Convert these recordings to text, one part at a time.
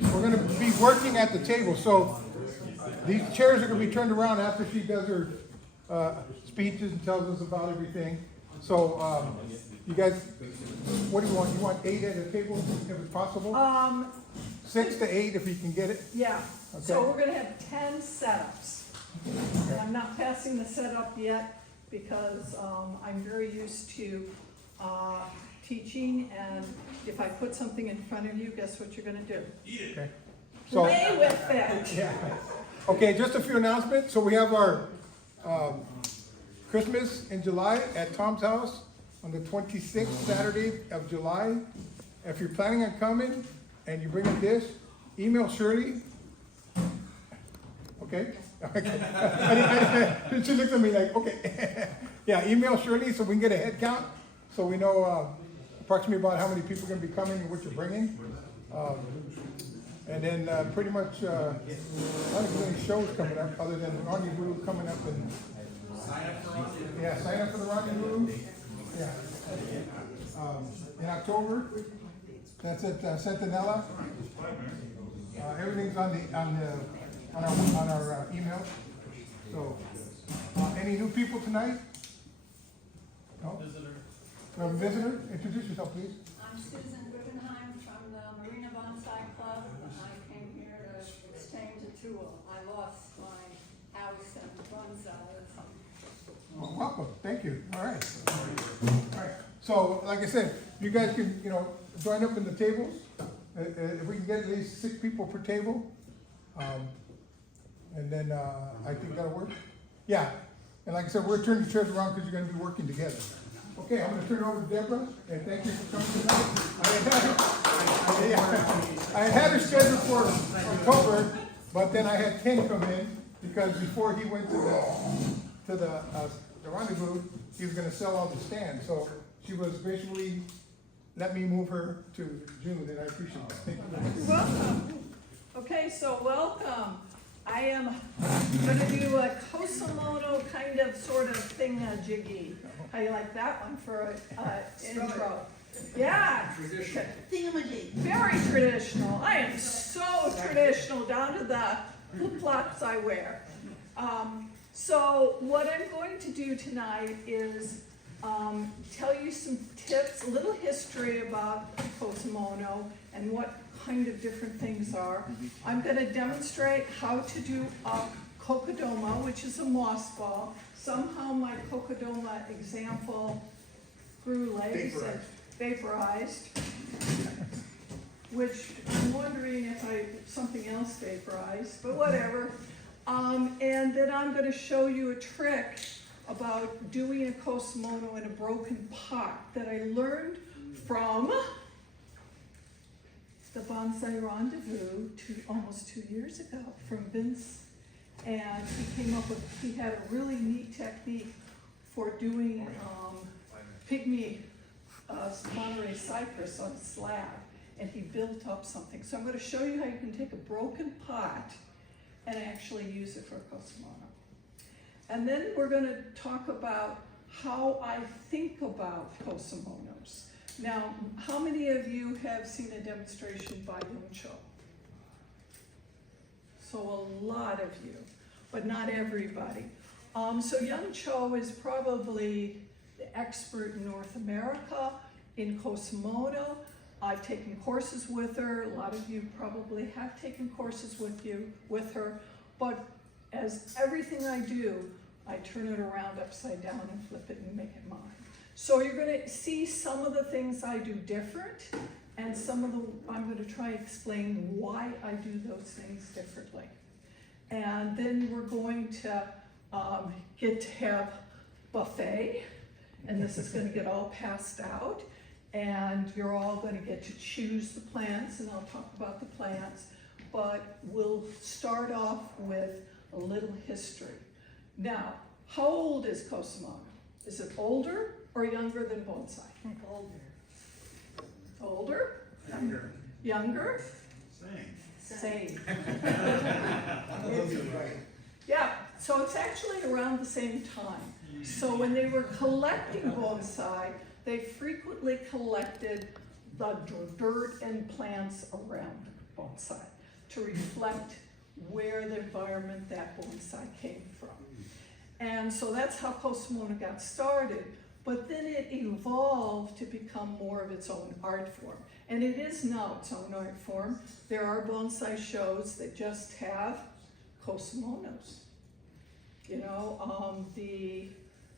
we're gonna be working at the table, so these chairs are gonna be turned around after she does her speeches and tells us about everything. So, you guys, what do you want? You want 8 at a table if it's possible? 6 to 8 if you can get it? Yeah, Okay. so we're gonna have 10 setups. And I'm not passing the setup yet because I'm very used to teaching, and if I put something in front of you, guess what you're gonna do? Okay. So, Play with it. yeah. Okay, just a few announcements. So we have our Christmas in July at Tom's house on the 26th Saturday of July. If you're planning on coming and you bring a dish, email Shirley. Okay? She looked at me like, okay. Yeah, email Shirley so we can get a head count, so we know approximately about how many people are going to be coming and what you're bringing. And then pretty much, I don't think there's any shows coming up other than the Rendezvous coming up and sign up for the Rendezvous. Yeah. In October, that's at Centinela. Everything's on our email. So, any new people tonight? No? We have a visitor. Introduce yourself, please. I'm Susan Guggenheim from the Marina Bonsai Club. I came here to exchange a tool. I lost my house and bonsai. Well, welcome. Thank you. All right. All right. So, like I said, you guys can, join up in the tables. If we can get at least 6 people per table, and then I think that'll work. Yeah. And like I said, we're turning the chairs around because you're going to be working together. Okay, I'm going to turn it over to Debra, and thank you for coming tonight. I had her scheduled for October, but then I had Ken come in because before he went to the Rendezvous, he was going to sell all the stands. So she was basically let me move her to June, and I appreciate that. Thank you. You're welcome. Okay, so welcome. I am going to do a Kusamono kind of sort of thing-a-jiggy. How you like that one for an intro? Yeah. Traditional. Thingamajig. Very traditional. I am so traditional down to the flip-flops I wear. So what I'm going to do tonight is tell you some tips, a little history about Kusamono and what kind of different things are. I'm going to demonstrate how to do a kokodoma, which is a moss ball. Somehow my kokodoma example grew legs and vaporized, which I'm wondering if something else vaporized, but whatever. And then I'm going to show you a trick about doing a Kusamono in a broken pot that I learned from the Bonsai Rendezvous almost 2 years ago from Vince. And he had a really neat technique for doing pygmy Monterey cypress on a slab, and he built up something. So I'm going to show you how you can take a broken pot and actually use it for a Kusamono. And then we're going to talk about how I think about Kusamonos. Now, how many of you have seen a demonstration by Yuncho? So a lot of you, but not everybody. So Young Cho is probably the expert in North America in Kusamono. I've taken courses with her. A lot of you probably have taken courses with her. But as everything I do, I turn it around upside down and flip it and make it mine. So you're going to see some of the things I do different, and I'm going to try to explain why I do those things differently. And then we're going to get to have buffet, and this is going to get all passed out, and you're all going to get to choose the plants, and I'll talk about the plants, but we'll start off with a little history. Now, how old is Kusamono? Is it older or younger than bonsai? Older. Older? Younger. Younger? Same. Same. Yeah, so it's actually around the same time. So when they were collecting bonsai, they frequently collected the dirt and plants around bonsai. to reflect where the environment that bonsai came from. And so that's how Kusamono got started, but then it evolved to become more of its own art form. And it is now its own art form. There are bonsai shows that just have Kusamonos. You know, the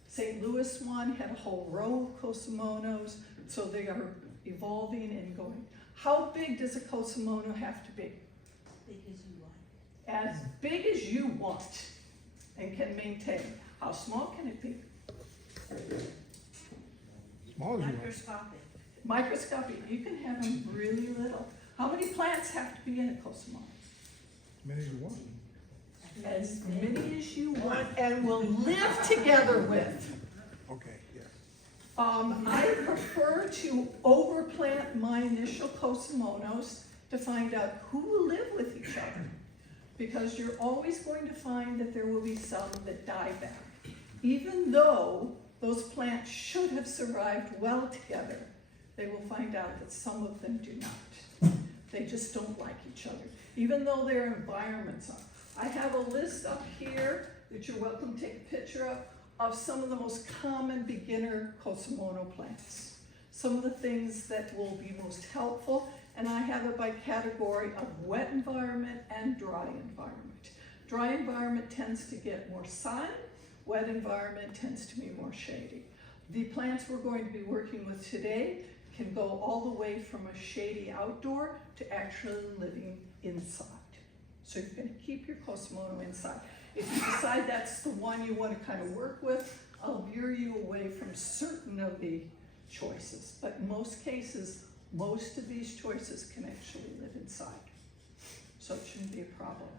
St. Louis one had a whole row of Kusamonos, so they are evolving and going. How big does a Kusamono have to be? Big as you want. As big as you want and can maintain. How small can it be? Small as you want. Microscopic. Microscopic. You can have them really little. How many plants have to be in a Kusamono? Many as you want. As many as you want and will live together with. Okay, yes. I prefer to overplant my initial Kusamonos to find out who will live with each other. Because you're always going to find that there will be some that die back. Even though those plants should have survived well together, they will find out that some of them do not. They just don't like each other, even though their environments are. I have a list up here that you're welcome to take a picture of some of the most common beginner Kusamono plants. Some of the things that will be most helpful, and I have it by category of wet environment and dry environment. Dry environment tends to get more sun, wet environment tends to be more shady. The plants we're going to be working with today can go all the way from a shady outdoor to actually living inside. So you're going to keep your Kusamono inside. If you decide that's the one you want to kind of work with, I'll veer you away from certain of the choices. But in most cases, most of these choices can actually live inside. So it shouldn't be a problem.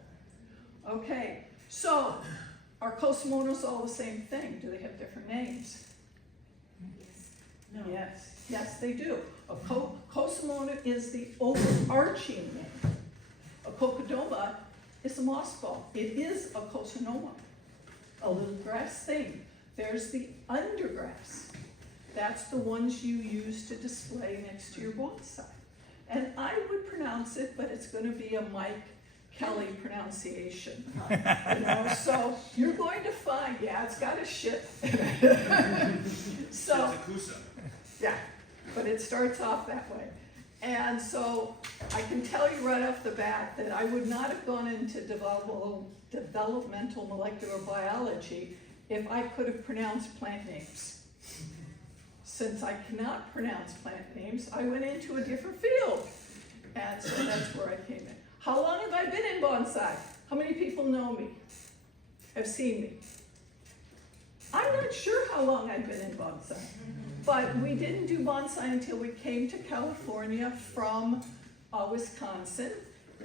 Okay, so are Kusamonos all the same thing? Do they have different names? No. Yes, they do. A Kusamono is the overarching name. A kokedama is a moss ball. It is a Kusanoma, a little grass thing. There's the undergrass. That's the ones you use to display next to your bonsai. And I would pronounce it, but it's going to be a Mike Kelly pronunciation. You know, so you're going to find, yeah, it's got a shit. So, yeah, but it starts off that way. And so I can tell you right off the bat that I would not have gone into developmental molecular biology if I could have pronounced plant names. Since I cannot pronounce plant names, I went into a different field. And so that's where I came in. How long have I been in bonsai? How many people know me, have seen me? I'm not sure how long I've been in bonsai. But we didn't do bonsai until we came to California from Wisconsin,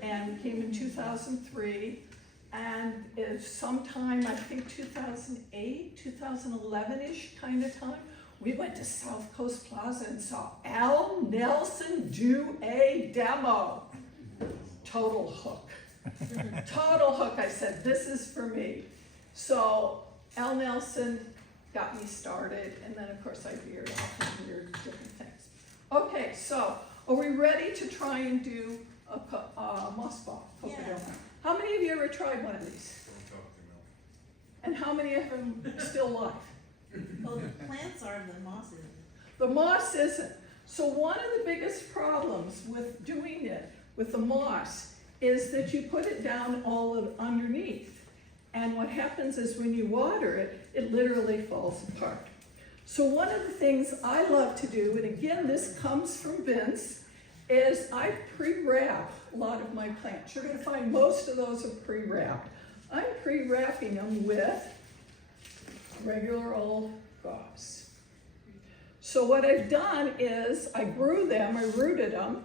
and we came in 2003, and sometime, I think 2008, 2011-ish kind of time, we went to South Coast Plaza and saw Al Nelson do a demo. Total hook. Total hook. I said, this is for me. So Al Nelson got me started, and then of course I veered off and veered different things. Okay, so are we ready to try and do a moss ball? Yeah. How many of you ever tried one of these? And how many of them still alive? Well, the plants are, the moss isn't. The moss isn't. So one of the biggest problems with doing it with the moss is that you put it down all underneath. And what happens is when you water it, it literally falls apart. So one of the things I love to do, and again, this comes from Vince, is I pre-wrap a lot of my plants. You're going to find most of those are pre-wrapped. I'm pre-wrapping them with regular old gauze. So what I've done is I grew them, I rooted them,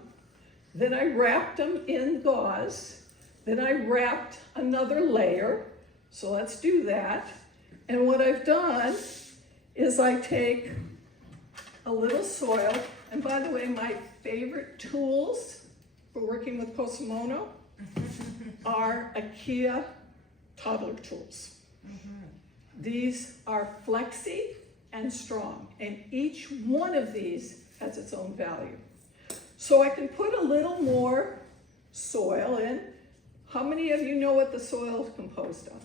then I wrapped them in gauze, then I wrapped another layer. So let's do that. And what I've done is I take a little soil, and by the way, my favorite tools for working with Kusamono are IKEA toddler tools. These are flexy and strong, and each one of these has its own value. So I can put a little more soil in, How many of you know what the soil is composed of?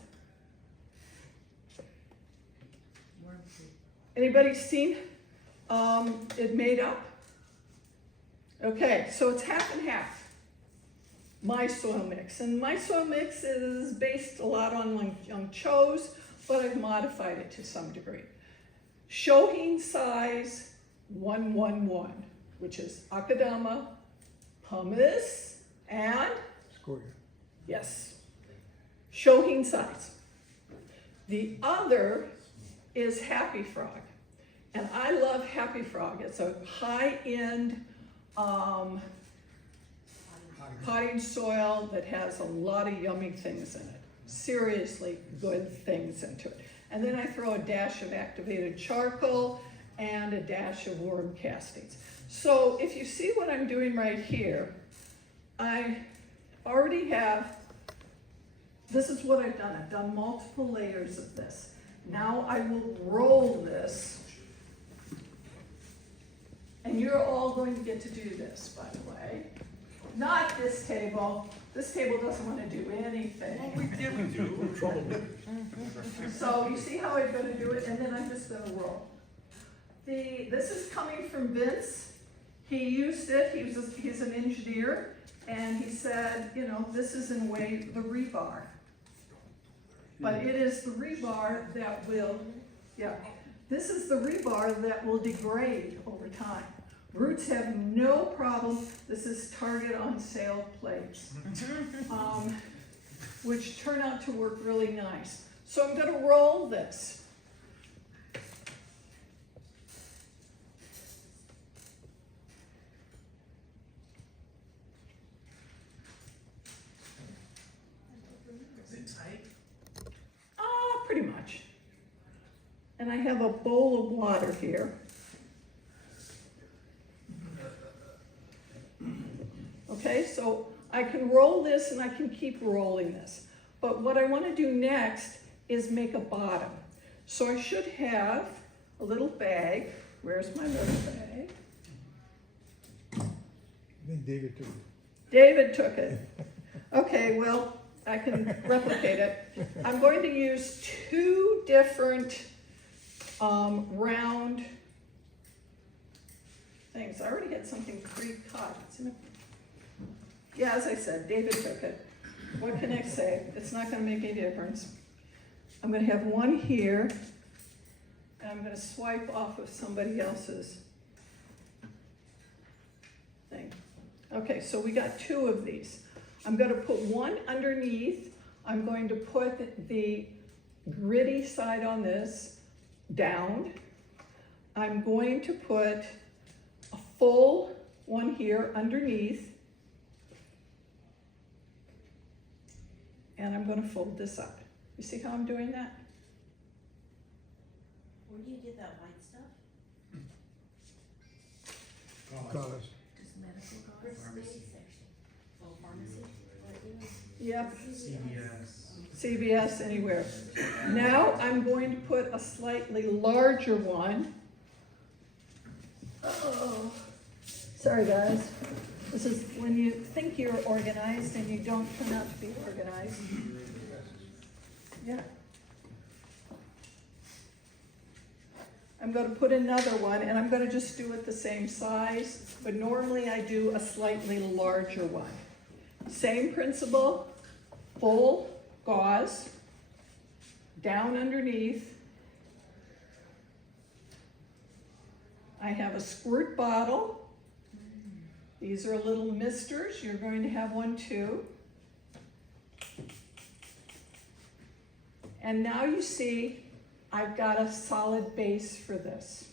Anybody seen it made up? Okay, so it's half and half, my soil mix. And my soil mix is based a lot on young chos, but I've modified it to some degree. Shohin size 111, which is Akadama, pumice, and Scoria. yes, Shohin size. The other is Happy Frog. And I love Happy Frog. It's a high-end potting soil that has a lot of yummy things in it. Seriously good things into it. And then I throw a dash of activated charcoal and a dash of worm castings. So if you see what I'm doing right here, I already have, this is what I've done. I've done multiple layers of this. Now I will roll this. And you're all going to get to do this, by the way. Not this table. This table doesn't want to do anything. So you see how I'm going to do it, and then I'm just going to roll. This is coming from Vince. He used it. He's an engineer, and he said, you know, this is in a way the rebar. But it is the rebar that will, this is the rebar that will degrade over time. Roots have no problem. This is Target on sale plates, which turn out to work really nice. So I'm going to roll this. Is it tight? Pretty much. And I have a bowl of water here. Okay, so I can roll this and I can keep rolling this. But what I want to do next is make a bottom. So I should have a little bag. Where's my little bag? I think David took it. David took it. Okay, well, I can replicate it. I'm going to use two different round things. I already had something pre-cut. Yeah, as I said, David took it. What can I say? It's not going to make any difference. I'm going to have one here, and I'm going to swipe off of somebody else's thing. Okay, so we got two of these. I'm going to put one underneath. I'm going to put the gritty side on this down. I'm going to put a full one here underneath. And I'm going to fold this up. You see how I'm doing that? Where do you get that white stuff? Gauze. Just medical gauze? Pharmacy. Oh, pharmacy? Yep. CVS. CVS, anywhere. Now I'm going to put a slightly larger one. Oh, sorry guys. This is when you think you're organized and you don't turn out to be organized. Yeah. I'm going to put another one, and I'm going to just do it the same size, but normally I do a slightly larger one. Same principle, full gauze, down underneath. I have a squirt bottle. These are little misters. You're going to have one too. And now you see I've got a solid base for this.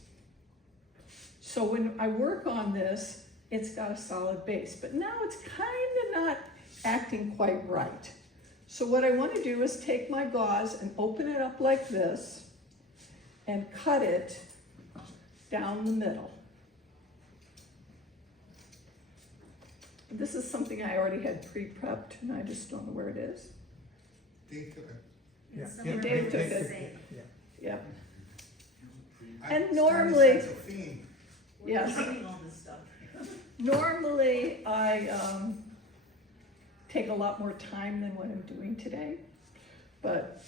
So when I work on this, it's got a solid base. But now it's kind of not acting quite right. So what I want to do is take my gauze and open it up like this and cut it down the middle. This is something I already had pre-prepped, and I just don't know where it is. Dave took it. Yeah. Yeah, Dave took it. Yeah. Yeah. I- And it's normally- kind of sense of theme. Yes. We're doing all this stuff. Normally, I take a lot more time than what I'm doing today. But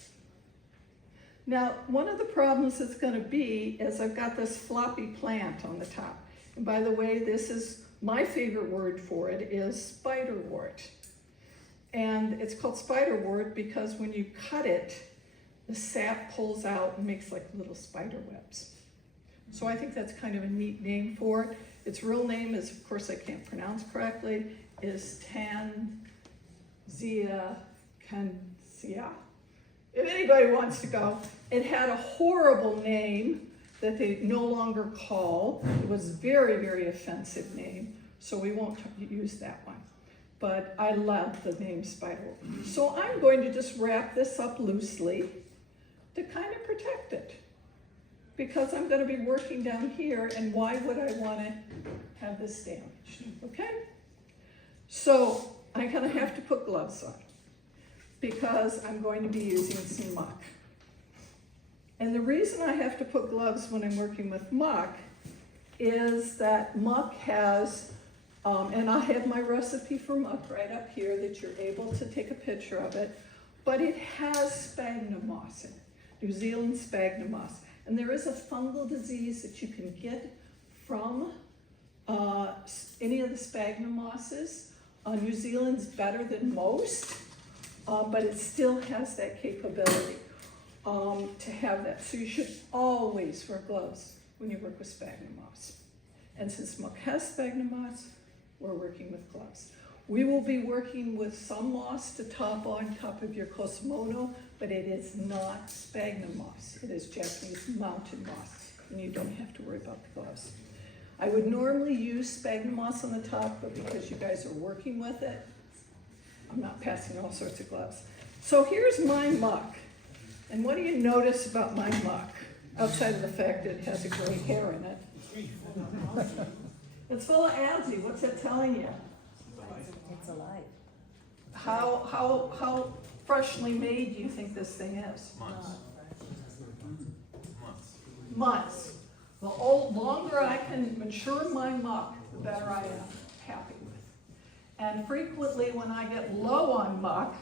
now, one of the problems it's gonna be is I've got this floppy plant on the top. And by the way, this is, my favorite word for it is spiderwort. And it's called spiderwort because when you cut it, the sap pulls out and makes like little spider webs. So I think that's kind of a neat name for it. Its real name is, of course I can't pronounce correctly, is Tanzia Kansia. If anybody wants to go, it had a horrible name that they no longer call. It was a very, very offensive name, so we won't use that one. But I love the name spiderwort. So I'm going to just wrap this up loosely to kind of protect it. Because I'm going to be working down here, and why would I want to have this damaged, okay? So I'm going to have to put gloves on because I'm going to be using some muck. And the reason I have to put gloves when I'm working with muck is that muck has, and I have my recipe for muck right up here that you're able to take a picture of it, but it has sphagnum moss in it, New Zealand sphagnum moss. And there is a fungal disease that you can get from any of the sphagnum mosses. New Zealand's better than most, but it still has that capability to have that. So you should always wear gloves when you work with sphagnum moss. And since muck has sphagnum moss, we're working with gloves. We will be working with some moss to top on top of your Kusamono, but it is not sphagnum moss. It is Japanese mountain moss, and you don't have to worry about the gloves. I would normally use sphagnum moss on the top, but because you guys are working with it, I'm not passing all sorts of gloves. So here's my muck. And what do you notice about my muck? Outside of the fact that it has a gray hair in it. It's full of algae. What's that telling you? It's alive. How freshly made do you think this thing is? Months. The longer I can mature my muck, the better I am happy with. And frequently when I get low on muck,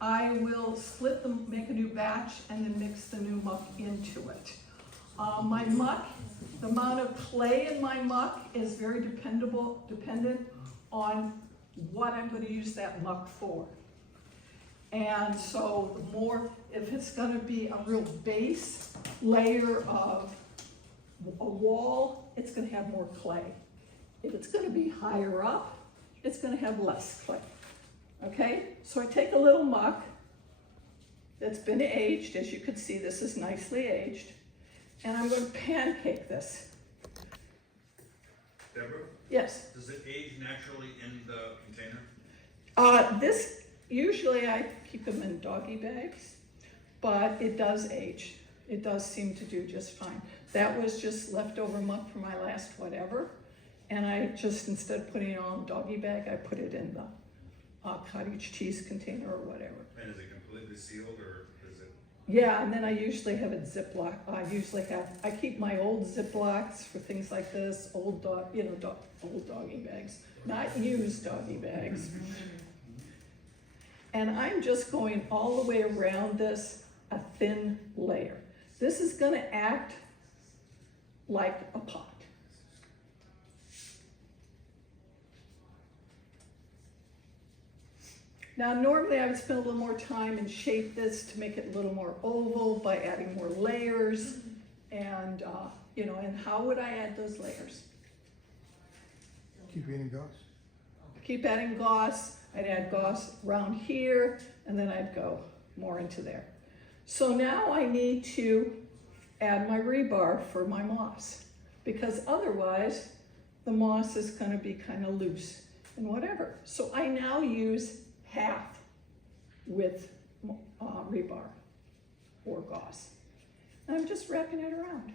I will split them, make a new batch, and then mix the new muck into it. My muck, the amount of clay in my muck is very dependent on what I'm going to use that muck for. And so the more, if it's going to be a real base layer of a wall, it's going to have more clay. If it's going to be higher up, it's going to have less clay. Okay, so I take a little muck that's been aged. As you can see, this is nicely aged. And I'm going to pancake this. Deborah, Yes. does it age naturally in the container? This, usually I keep them in doggy bags, but it does age. It does seem to do just fine. That was just leftover muck from my last whatever. And I just, instead of putting it on a doggy bag, I put it in the cottage cheese container or whatever. And is it completely sealed or is it? Yeah, and then I usually have it Ziploc. I keep my old Ziplocs for things like this, old old doggy bags, not used doggy bags. And I'm just going all the way around this, a thin layer. This is gonna act like a pot. Now, normally I would spend a little more time and shape this to make it a little more oval by adding more layers. And, and how would I add those layers? Keep eating gauze. Keep adding gauze. I'd add gauze around here, and then I'd go more into there. So now I need to add my rebar for my moss, because otherwise the moss is going to be kind of loose and whatever. So I now use half with rebar or gauze. And I'm just wrapping it around.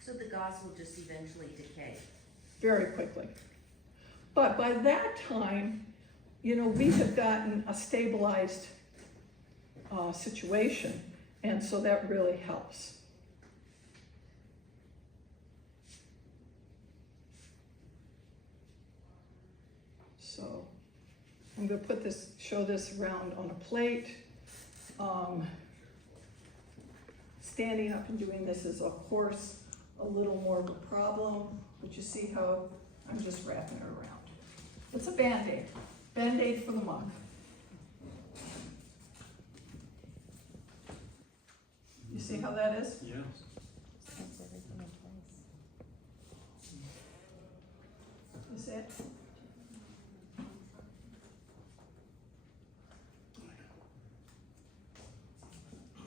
So the gauze will just eventually decay. Very quickly. But by that time, we have gotten a stabilized situation, and so that really helps. So I'm gonna show this around on a plate. Standing up and doing this is, of course, a little more of a problem, but you see how I'm just wrapping it around. It's a Band-Aid, Band-Aid for the month. You see how that is? Yeah. You see it?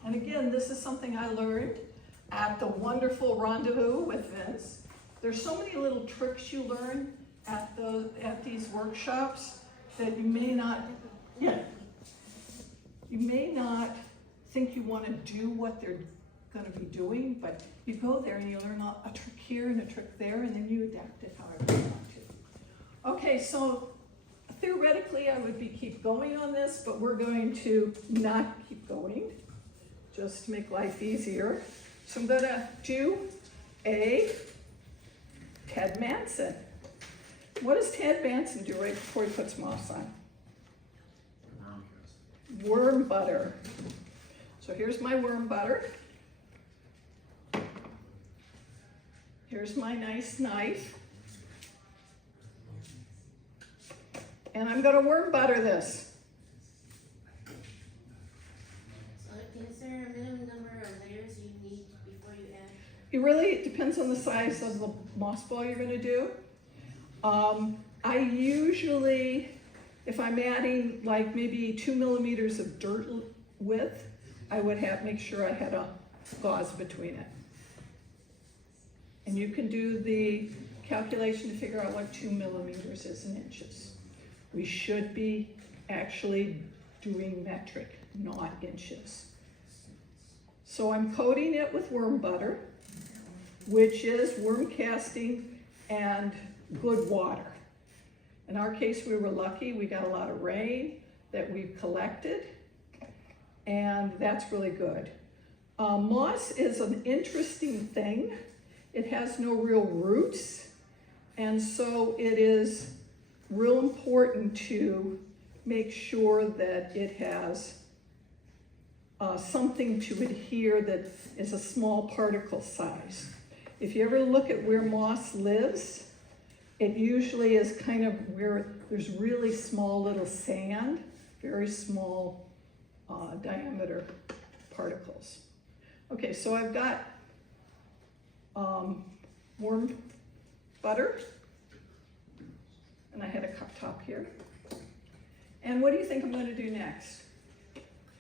And again, this is something I learned at the wonderful rendezvous with Vince. There's so many little tricks you learn at these workshops that you may not think you want to do what they're going to be doing, but you go there and you learn a trick here and a trick there, and then you adapt it however you want to. Okay, so theoretically I would keep going on this, but we're going to not keep going, just to make life easier. So I'm going to do a Ted Manson. What does Ted Manson do right before he puts moss on? Worm butter. So here's my worm butter. Here's my nice knife. And I'm going to worm butter this. So is there a minimum number of layers you need before you add? It really depends on the size of the moss ball you're going to do. I usually, if I'm adding like maybe 2 millimeters of dirt width, I would make sure I had a gauze between it. And you can do the calculation to figure out what 2 millimeters is in inches. We should be actually doing metric, not inches. So I'm coating it with worm butter, which is worm casting and good water. In our case, we were lucky. We got a lot of rain that we've collected, and that's really good. Moss is an interesting thing. It has no real roots, and so it is real important to make sure that it has something to adhere that is a small particle size. If you ever look at where moss lives, it usually is kind of where there's really small little sand, very small diameter particles. Okay, so I've got warm butter, and I had a cup top here. And what do you think I'm going to do next?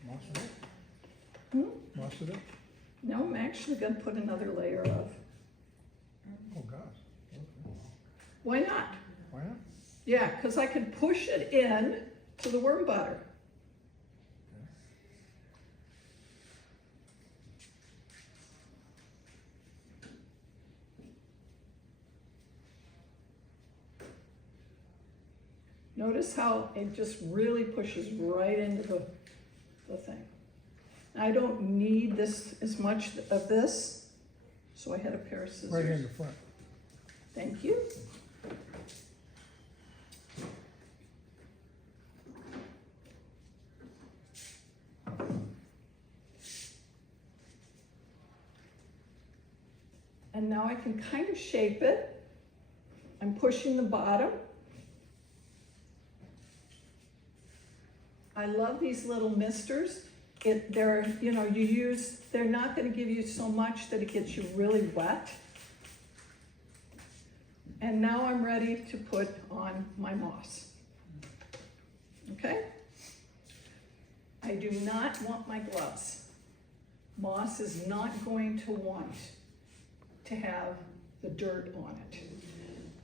Moss it up? Moss it up? No, I'm actually going to put another layer of. Oh, gosh. Why not? Why not? Yeah, because I can push it in to the worm butter. Notice how it just really pushes right into the thing. I don't need this as much of this, so I had a pair of scissors. Right here in the front. Thank you. And now I can kind of shape it. I'm pushing the bottom. I love these little misters. They're not going to give you so much that it gets you really wet. And now I'm ready to put on my moss. Okay? I do not want my gloves. Moss is not going to want to have the dirt on it.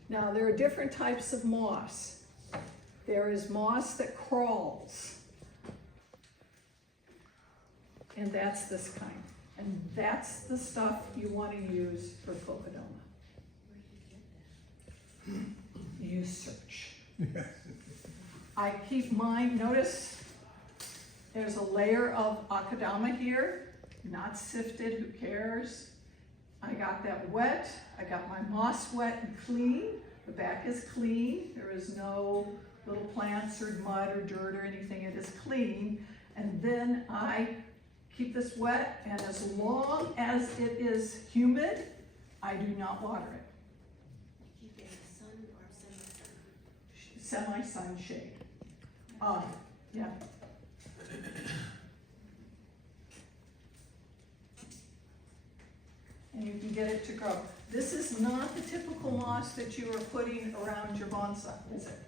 Now, there are different types of moss. There is moss that crawls. And that's this kind. And that's the stuff you want to use for Coconut. You search. I keep mine, notice there's a layer of akadama here, not sifted, who cares? I got that wet, I got my moss wet and clean. The back is clean, there is no little plants or mud or dirt or anything, it is clean. And then I keep this wet, and as long as it is humid, I do not water it. Keep it in the sun or semi-sun? Semi-sun shade. Yeah. And you can get it to grow. This is not the typical moss that you are putting around your bonsai, is it?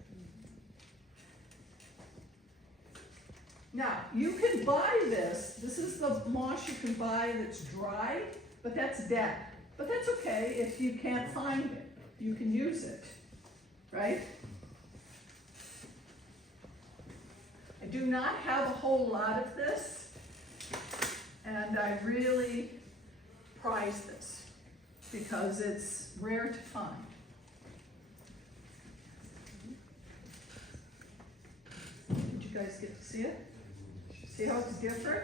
Now, you can buy this. This is the moss you can buy that's dry, but that's dead. But that's okay if you can't find it. You can use it, right? I do not have a whole lot of this, and I really prize this because it's rare to find. Did you guys get to see it? See how it's different?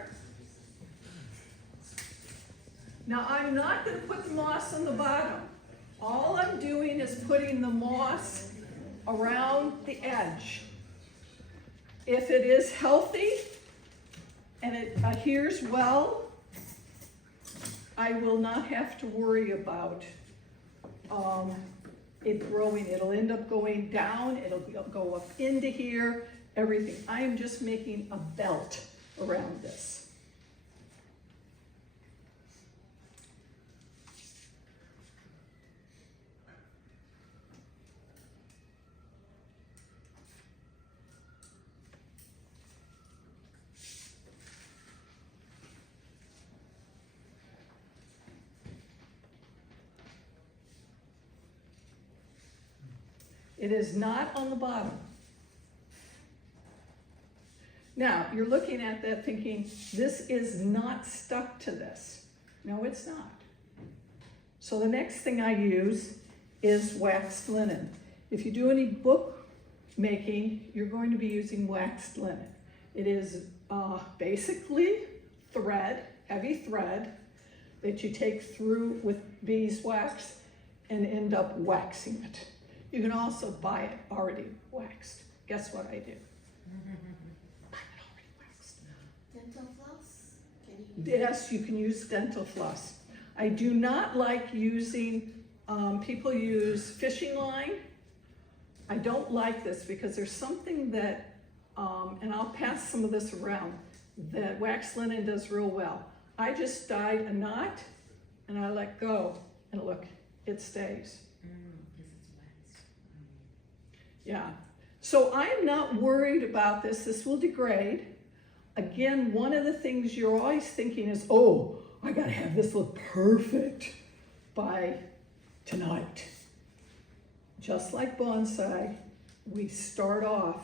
Now, I'm not going to put the moss on the bottom. All I'm doing is putting the moss around the edge. If it is healthy and it adheres well, I will not have to worry about it growing. It'll end up going down, it'll go up into here, everything. I am just making a belt around this. It is not on the bottom. Now, you're looking at that thinking, this is not stuck to this. No, it's not. So the next thing I use is waxed linen. If you do any book making, you're going to be using waxed linen. It is basically thread, heavy thread, that you take through with beeswax and end up waxing it. You can also buy it already waxed. Guess what I do? Buy it already waxed. Dental floss? Can you use Yes, you can use dental floss. I do not like using, people use fishing line. I don't like this because there's something that, and I'll pass some of this around, that wax linen does real well. I just tied a knot and I let go, and look, it stays. Yeah, so I'm not worried about this. This will degrade. Again, one of the things you're always thinking is, oh, I gotta have this look perfect by tonight. Just like bonsai, we start off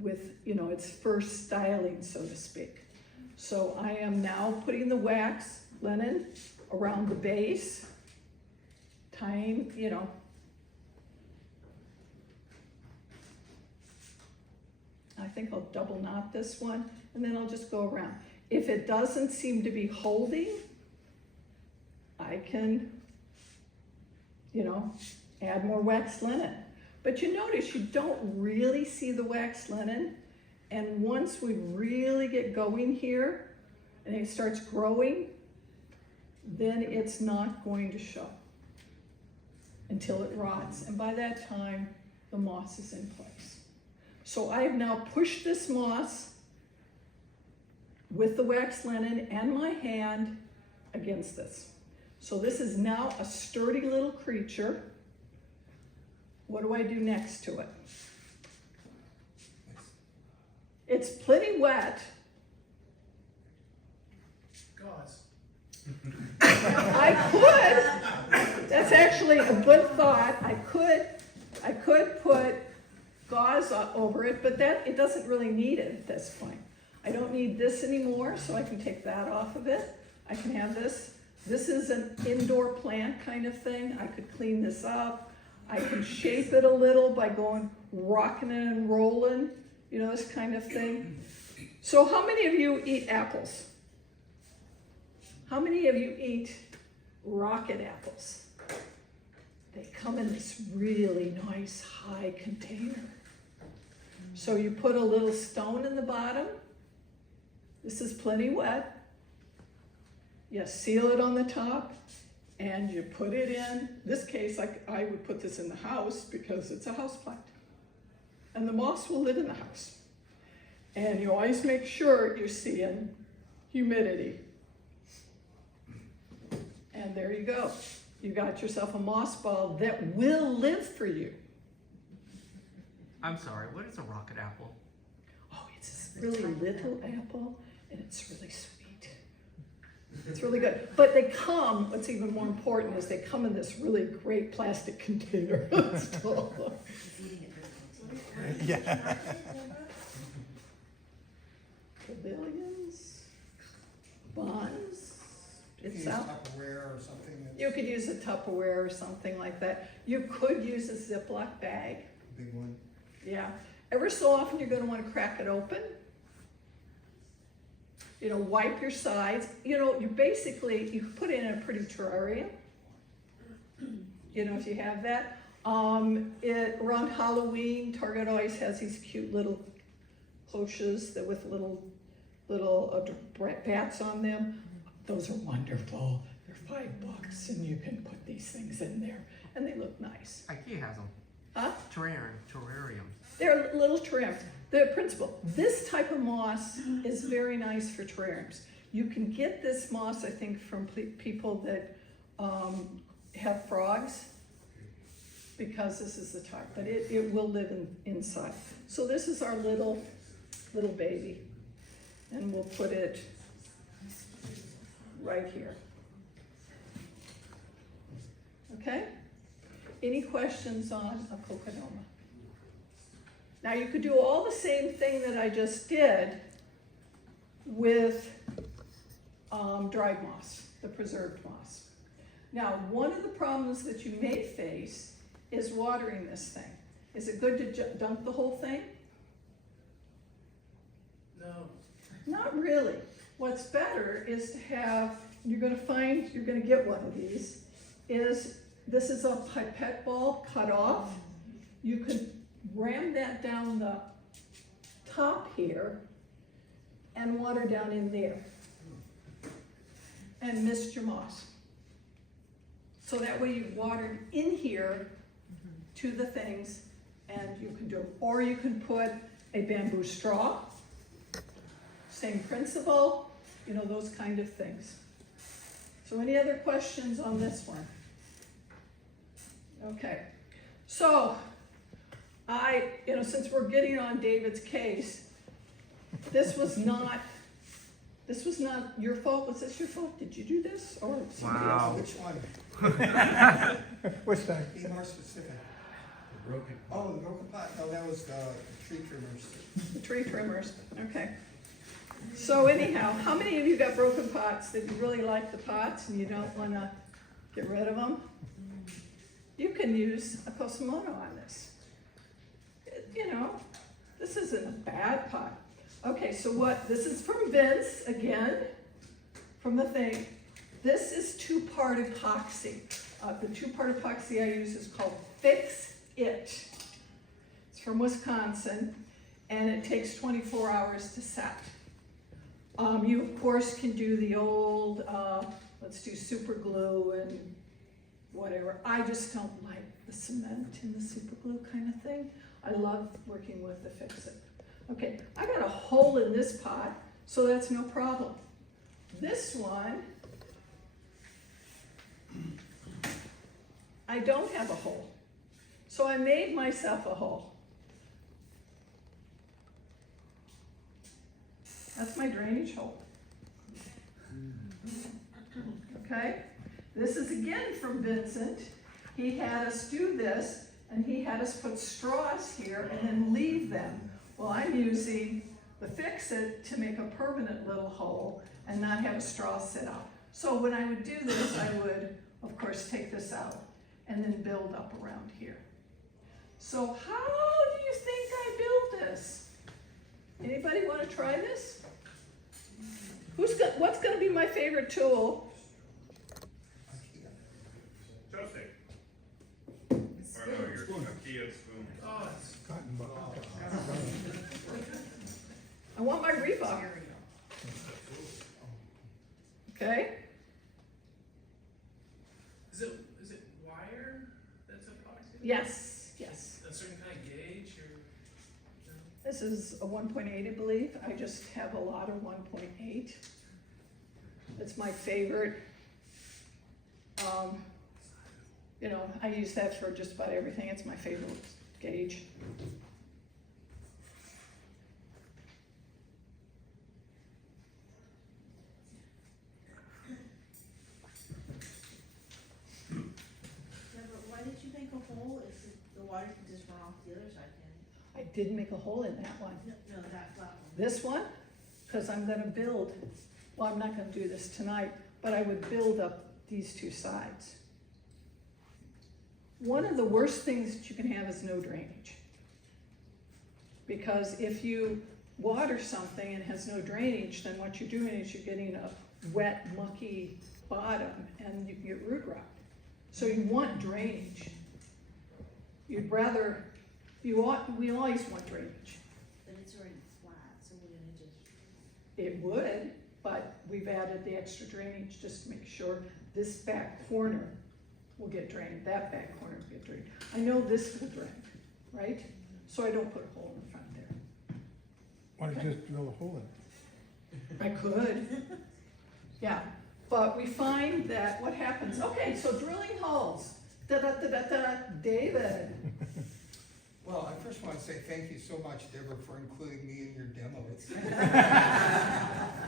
with, its first styling, so to speak. So I am now putting the wax linen around the base, tying, I think I'll double knot this one, and then I'll just go around. If it doesn't seem to be holding, I can, add more waxed linen. But you notice you don't really see the waxed linen, and once we really get going here, and it starts growing, then it's not going to show until it rots, and by that time, the moss is in place. So I have now pushed this moss with the wax linen and my hand against this. So this is now a sturdy little creature. What do I do next to it? It's plenty wet. Gauze. I could, that's actually a good thought. I could put gauze over it, but it doesn't really need it at this point. I don't need this anymore, so I can take that off of it. I can have this. This is an indoor plant kind of thing. I could clean this up. I can shape it a little by going rocking it and rolling, this kind of thing. So how many of you eat apples? How many of you eat rocket apples? They come in this really nice high container. So you put a little stone in the bottom. This is plenty wet. You seal it on the top and you put it in. This case, I would put this in the house because it's a house plant. And the moss will live in the house. And you always make sure you're seeing humidity. And there you go. You got yourself a moss ball that will live for you. I'm sorry, what is a rocket apple? Oh, it's a really little apple, and it's really sweet. It's really good. But they come, what's even more important is they come in this really great plastic container. So, Yeah. pavilions, buns. If you It's use out. Tupperware or something that's You could use a Tupperware or something like that. You could use a Ziploc bag. a big one. Yeah. Ever so often you're going to want to crack it open. You know, wipe your sides. You know, you can put it in a pretty terrarium. You know, if you have that. Around Halloween, Target always has these cute little cloches that with little bats on them. Those are wonderful. They're $5 and you can put these things in there and they look nice. IKEA has them. Huh? Terrarium. They're little terrariums. The principle, this type of moss is very nice for terrariums. You can get this moss, I think, from people that have frogs, because this is the type, but it will live inside. So this is our little baby, and we'll put it right here. Okay? Any questions on a coconoma? Now you could do all the same thing that I just did with dried moss, the preserved moss. Now, one of the problems that you may face is watering this thing. Is it good to dump the whole thing? No. Not really. What's better is to have, you're gonna get one of these, this is a pipette bulb cut off. You can ram that down the top here and water down in there. And mist your moss. So that way you've watered in here to the things and you can do, or you can put a bamboo straw, same principle, you know, those kind of things. So any other questions on this one? Okay, so since we're getting on David's case, this was not your fault. Was this your fault? Did you do this or somebody else? Wow. Which one? Which time? Be more specific. The broken. Oh, the broken pot, no, that was the tree trimmers. The tree trimmers, okay. So anyhow, how many of you got broken pots that you really like the pots and you don't want to get rid of them? You can use a Kusamono on this. This isn't a bad pot. Okay, so this is from Vince, again, from the thing. This is 2-part epoxy. The 2-part epoxy I use is called Fix It. It's from Wisconsin, and it takes 24 hours to set. You, of course, can do the old, let's do super glue and whatever. I just don't like the cement and the super glue kind of thing. I love working with the Fix It. Okay, I got a hole in this pot, so that's no problem. This one, I don't have a hole. So I made myself a hole. That's my drainage hole. Okay, this is again from Vincent. He had us do this, and he had us put straws here and then leave them. Well, I'm using the Fix It to make a permanent little hole and not have a straw sit out. So when I would do this, I would, of course, take this out and then build up around here. So how do you think I built this? Anybody want to try this? What's going to be my favorite tool? Chopstick. Or no, your IKEA spoon. Oh, it's Cotton bud. I want my rebar. Okay? Is it wire that's epoxy? Yes, yes. A certain kind of gauge or? No? This is a 1.8, I believe. I just have a lot of 1.8. It's my favorite. You know, I use that for just about everything. It's my favorite gauge. Yeah, but why did you make a hole if the water can just run off the other side then? I did make a hole in that one. No, that flat one. This one, because I'm gonna build, well, I'm not gonna do this tonight, but I would build up these two sides. One of the worst things that you can have is no drainage. Because if you water something and has no drainage, then what you're doing is you're getting a wet, mucky bottom and you can get root rot. So you want drainage. You'd rather, we always want drainage. But it's already flat, so we're gonna just. It would, but we've added the extra drainage just to make sure this back corner will get drained, that back corner will get drained. I know this will drain, right? So I don't put a hole in the front there. Why don't you just drill a hole in it? I could, yeah, but we find that what happens, okay, so drilling holes, da-da-da-da-da, David. Well, I first want to say thank you so much, Deborah, for including me in your demo. It's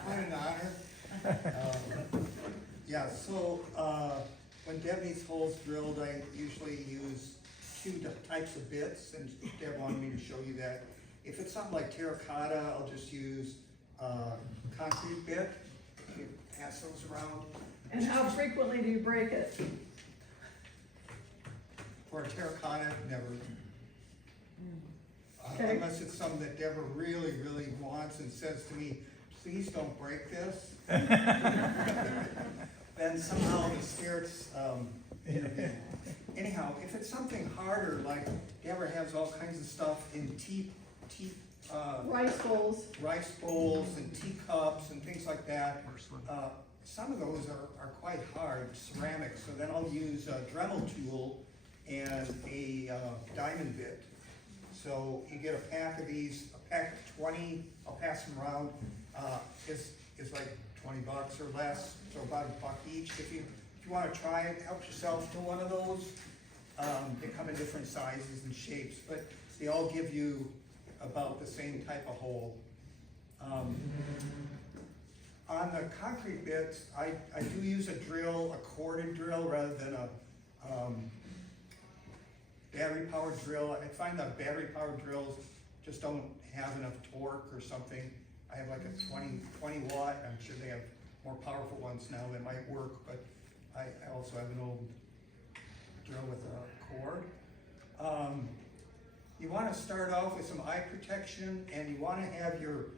quite an honor. Yeah, so when Deb needs holes drilled, I usually use two types of bits, and Deb wanted me to show you that. If it's something like terracotta, I'll just use concrete bit. You pass those around. And how frequently do you break it? For a terracotta, never. Okay. Unless it's something that Deborah really, really wants and says to me, please don't break this. Then somehow the spirits intervene. Anyhow, if it's something harder, like Deborah has all kinds of stuff in Rice bowls, rice bowls and teacups and things like that. Some of those are quite hard, ceramic, so then I'll use a Dremel tool and a diamond bit. So you get a pack of these, a pack of 20, I'll pass them around, is like $20 or less, so about $1 each. If you wanna try it, help yourself to one of those. They come in different sizes and shapes, but they all give you about the same type of hole. On the concrete bits, I do use a drill, a corded drill rather than a battery powered drill. I find that battery powered drills just don't have enough torque or something. I have like a 20 watt, I'm sure they have more powerful ones now that might work, but I also have an old drill with a cord. You want to start off with some eye protection, and you want to have your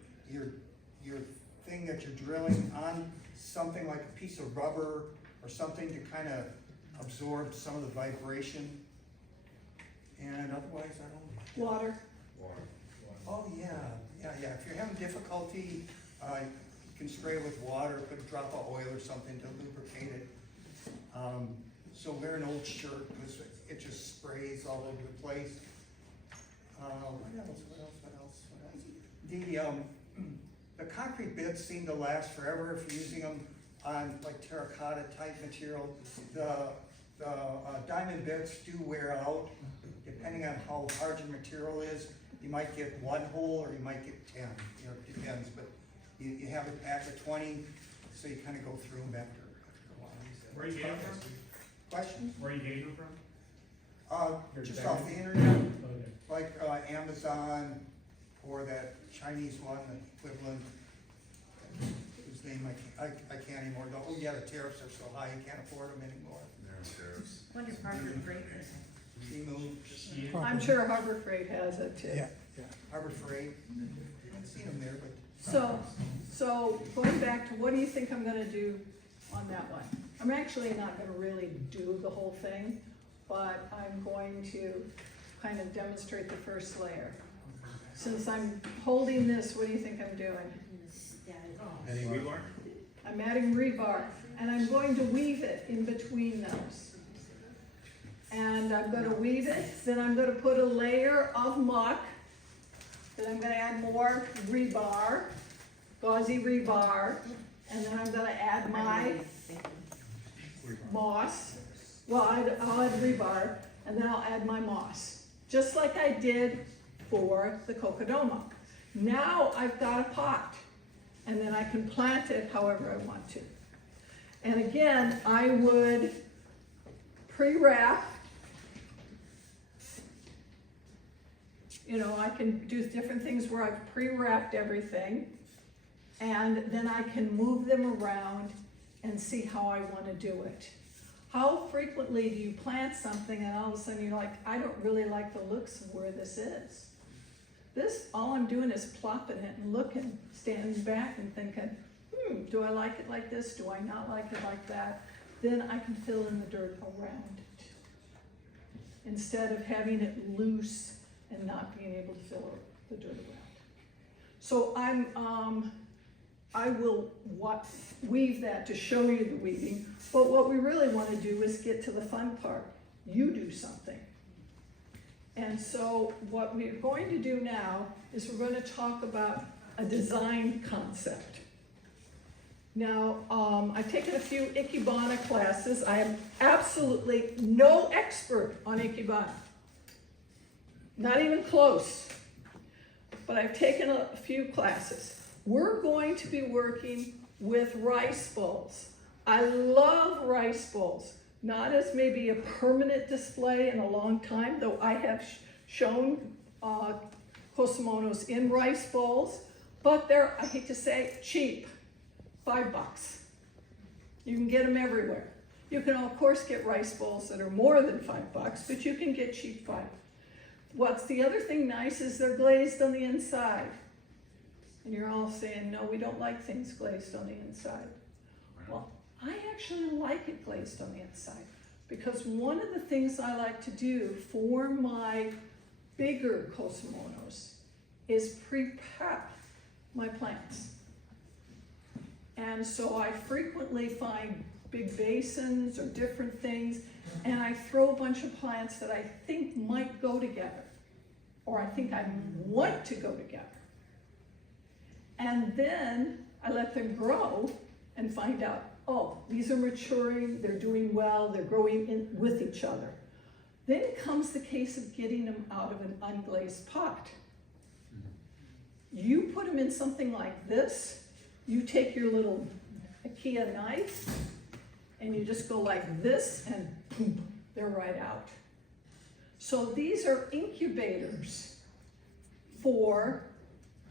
thing that you're drilling on something like a piece of rubber or something to kind of absorb some of the vibration. And otherwise, I don't. water. Oh yeah. If you're having difficulty, you can spray it with water, put a drop of oil or something to lubricate it. So wear an old shirt because it just sprays all over the place. What else? The concrete bits seem to last forever if you're using them on like terracotta type material. The diamond bits do wear out depending on how hard your material is. You might get one hole or you might get 10, it depends, but you have a pack of 20, so you kind of go through them after a while. Where are you getting them from? Questions? Where are you getting them from? Just off the internet, Okay. like Amazon or that Chinese one, the equivalent, whose name I can't anymore. Oh yeah, the tariffs are so high you can't afford them anymore. Wonder if Harbor Freight is. Temu, I'm sure Harbor Freight has it too. Yeah. Harbor Freight, I haven't seen them there, but. So going back to what do you think I'm gonna do on that one? I'm actually not gonna really do the whole thing, but I'm going to kind of demonstrate the first layer. Since I'm holding this, what do you think I'm doing? Any rebar? I'm adding rebar, and I'm going to weave it in between those. And I'm gonna weave it, then I'm gonna put a layer of muck, then I'm gonna add more rebar, gauzy rebar, and then I'm gonna add my moss. Well, I'll add rebar, and then I'll add my moss, just like I did for the cocodoma. Now I've got a pot, and then I can plant it however I want to. And again, I would pre-wrap. You know, I can do different things where I've pre-wrapped everything, and then I can move them around and see how I want to do it. How frequently do you plant something and all of a sudden you're like, I don't really like the looks of where this is? This, all I'm doing is plopping it and looking, standing back and thinking, do I like it like this? Do I not like it like that? Then I can fill in the dirt around it, instead of having it loose and not being able to fill the dirt around. So I will weave that to show you the weaving, but what we really want to do is get to the fun part. You do something. And so what we're going to do now is we're going to talk about a design concept. Now, I've taken a few Ikebana classes. I am absolutely no expert on Ikebana. Not even close. But I've taken a few classes. We're going to be working with rice bowls. I love rice bowls. Not as maybe a permanent display in a long time, though I have shown Kusamonos in rice bowls, but they're, I hate to say, cheap. $5. You can get them everywhere. You can of course get rice bowls that are more than $5, but you can get cheap $5. What's the other thing nice is they're glazed on the inside. And you're all saying, no, we don't like things glazed on the inside. Well, I actually like it glazed on the inside, because one of the things I like to do for my bigger Kusamonos is pre-prep my plants. And so I frequently find big basins or different things, and I throw a bunch of plants that I think might go together, or I think I want to go together. And then I let them grow and find out, oh, these are maturing, they're doing well, they're growing in with each other. Then comes the case of getting them out of an unglazed pot. You put them in something like this, you take your little IKEA knife and you just go like this and boom, they're right out. So these are incubators for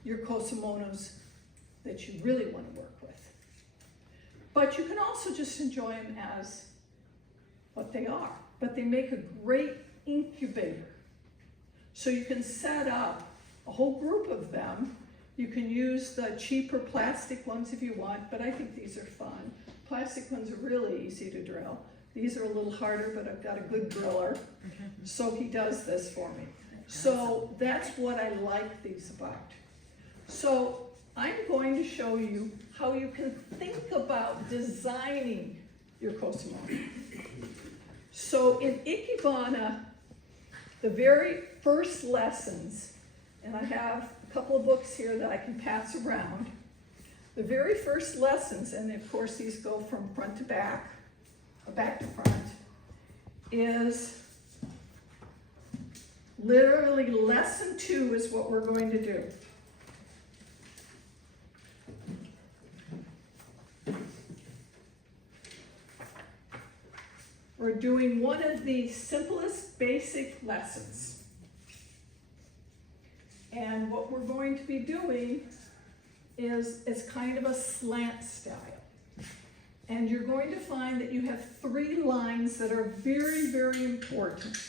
your Kusamonos that you really want to work with. But you can also just enjoy them as what they are, but they make a great incubator. So you can set up a whole group of them. You can use the cheaper plastic ones if you want, but I think these are fun. Plastic ones are really easy to drill. These are a little harder, but I've got a good driller, so he does this for me. So that's what I like these about. So I'm going to show you how you can think about designing your Kusamono. So in Ikebana, the very first lessons, and I have a couple of books here that I can pass around. The very first lessons, and of course these go from front to back, or back to front, is literally lesson 2 is what we're going to do. We're doing one of the simplest basic lessons. And what we're going to be doing is kind of a slant style. And you're going to find that you have 3 lines that are very, very important.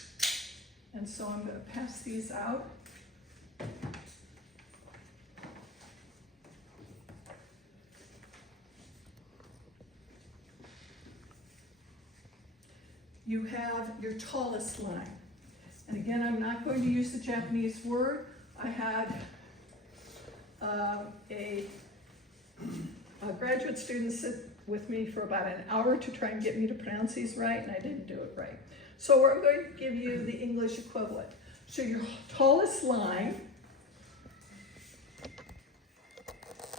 And so I'm going to pass these out. You have your tallest line. And again, I'm not going to use the Japanese word, I had a graduate student sit with me for about an hour to try and get me to pronounce these right, and I didn't do it right. So I'm going to give you the English equivalent. So your tallest line,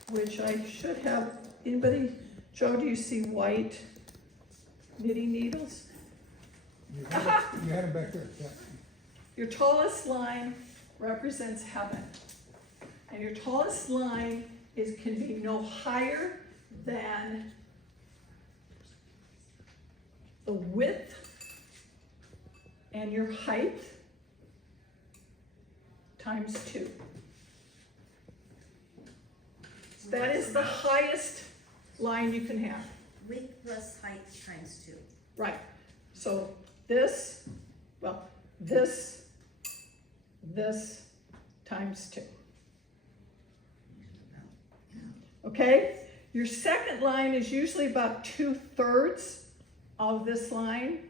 which I should have, anybody, Joe, do you see white knitting needles? You had them back there, yeah. Your tallest line represents heaven. And your tallest line can be no higher than the width and your height times 2. That is the highest line you can have. Width plus height times 2. Right. So this times 2. Okay? Your second line is usually about 2/3 of this line.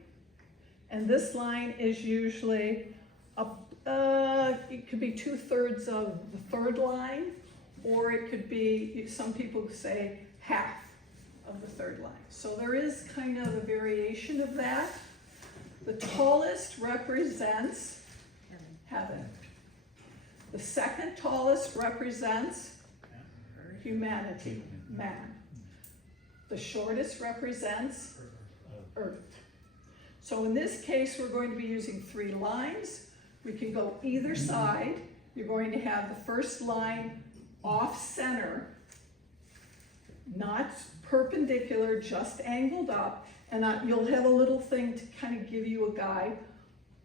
And this line is usually, it could be 2/3 of the third line, or it could be, some people say, half of the third line. So there is kind of a variation of that. The tallest represents heaven. The second tallest represents humanity, man. The shortest represents earth. So in this case, we're going to be using 3 lines. We can go either side. You're going to have the first line off center, not perpendicular, just angled up. And you'll have a little thing to kind of give you a guide.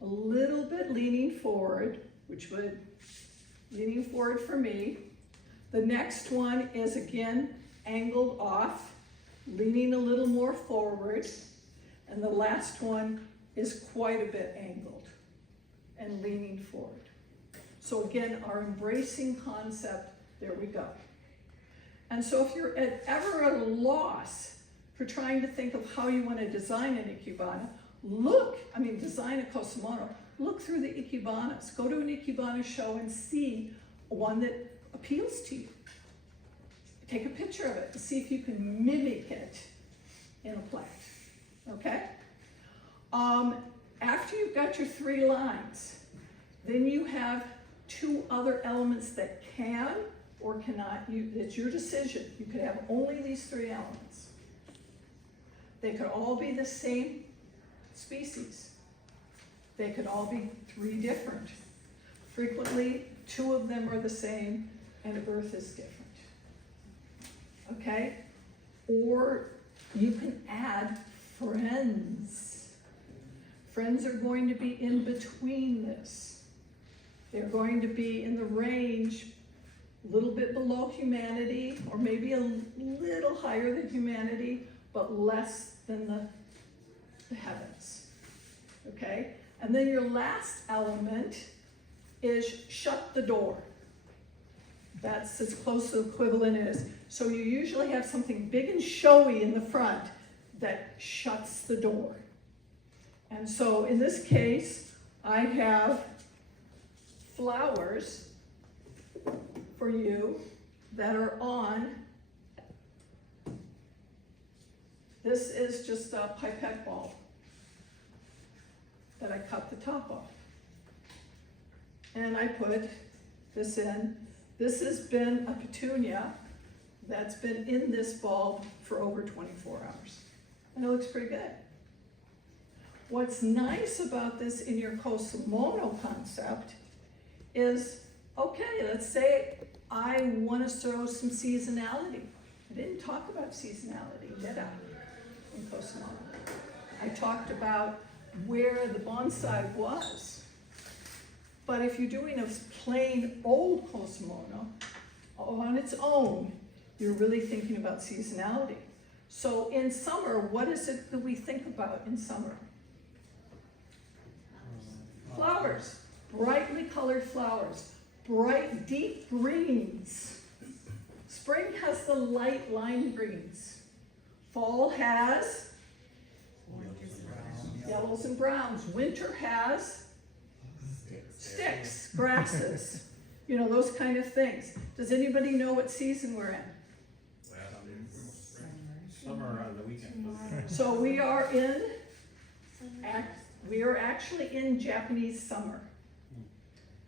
A little bit leaning forward, which would, leaning forward for me. The next one is again angled off, leaning a little more forward. And the last one is quite a bit angled and leaning forward. So again, our embracing concept, there we go. And so if you're ever at a loss for trying to think of how you want to design an ikebana, design a Kusamono, look through the ikebanas. Go to an ikebana show and see one that appeals to you. Take a picture of it and see if you can mimic it in a plant. Okay? After you've got your 3 lines, then you have 2 other elements that can or cannot, it's your decision. You could have only these 3 elements. They could all be the same species. They could all be 3 different. Frequently, 2 of them are the same and earth is different. Okay? Or you can add friends. Friends are going to be in between this. They're going to be in the range a little bit below humanity, or maybe a little higher than humanity, but less than the heavens. Okay? And then your last element is shut the door. That's as close to the equivalent as. So you usually have something big and showy in the front that shuts the door. And so in this case, I have flowers for you that are on. This is just a pipette bulb that I cut the top off. And I put this in. This has been a petunia that's been in this bulb for over 24 hours. And it looks pretty good. What's nice about this in your Kusamono concept is, okay, let's say I want to show some seasonality. I didn't talk about seasonality, did I, in Kusamono? I talked about where the bonsai was. But if you're doing a plain old Kusamono on its own, you're really thinking about seasonality. So in summer, what is it that we think about in summer? Flowers, brightly colored flowers, bright deep greens. Spring has the light lime greens. Fall has yellows and browns. Winter has sticks, grasses. You know, those kind of things. Does anybody know what season we're in? Summer on the weekend. So we are actually in Japanese summer.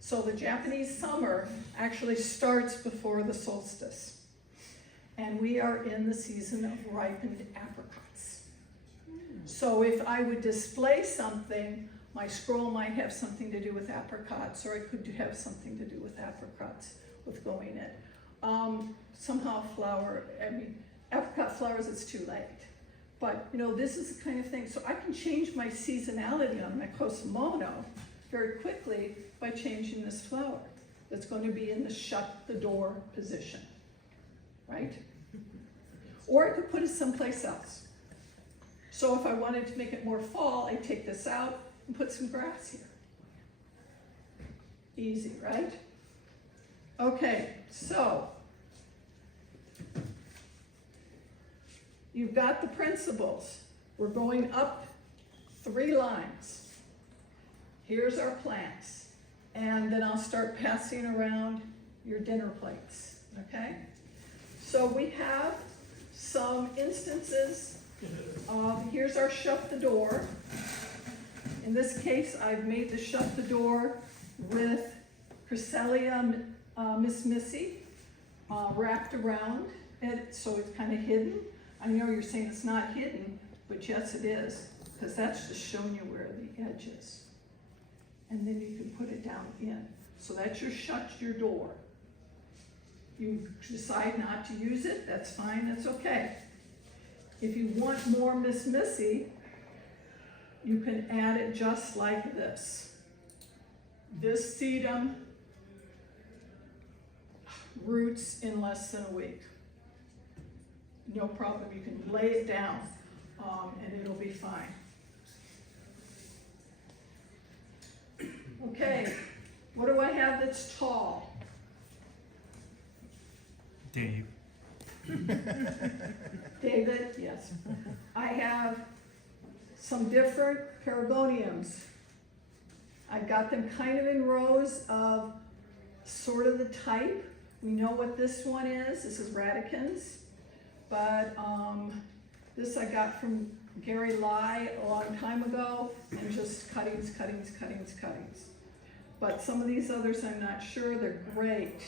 So the Japanese summer actually starts before the solstice. And we are in the season of ripened apricots. So if I would display something, my scroll might have something to do with apricots, or it could have something to do with apricots with going in. Somehow apricot flowers, it's too late. But, you know, this is the kind of thing, so I can change my seasonality on my Kusamono very quickly by changing this flower. That's going to be in the shut the door position, right? Or I could put it someplace else. So if I wanted to make it more fall, I take this out and put some grass here. Easy, right? Okay, so you've got the principles. We're going up 3 lines. Here's our plants. And then I'll start passing around your dinner plates, okay? So we have some instances of, here's our shut the door. In this case, I've made the shut the door with Cresselia Miss Missy wrapped around it, so it's kind of hidden. I know you're saying it's not hidden, but yes it is, because that's just showing you where the edge is. And then you can put it down in. So that's your shut your door. You decide not to use it, that's fine, that's okay. If you want more Miss Missy, you can add it just like this. This sedum roots in less than a week. No problem, you can lay it down and it'll be fine. Okay, what do I have that's tall? Dave. David, yes. I have some different pelargoniums. I've got them kind of in rows of sort of the type. We know what this one is. This is radicans. But this I got from Gary Lai a long time ago, and just cuttings. But some of these others I'm not sure, they're great.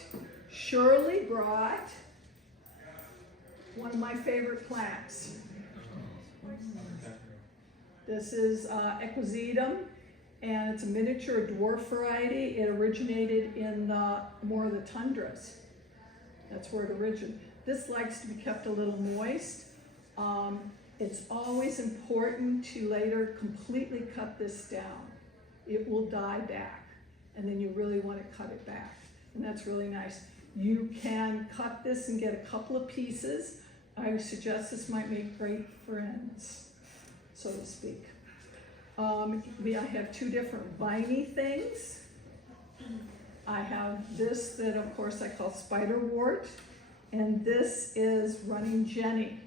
Shirley brought one of my favorite plants. This is Equisetum, and it's a miniature dwarf variety. It originated in more of the tundras. That's where it originated. This likes to be kept a little moist. It's always important to later completely cut this down. It will die back, and then you really want to cut it back, and that's really nice. You can cut this and get a couple of pieces. I would suggest this might make great friends, so to speak. I have 2 different viney things. I have this that of course I call spiderwort, and this is running Jenny.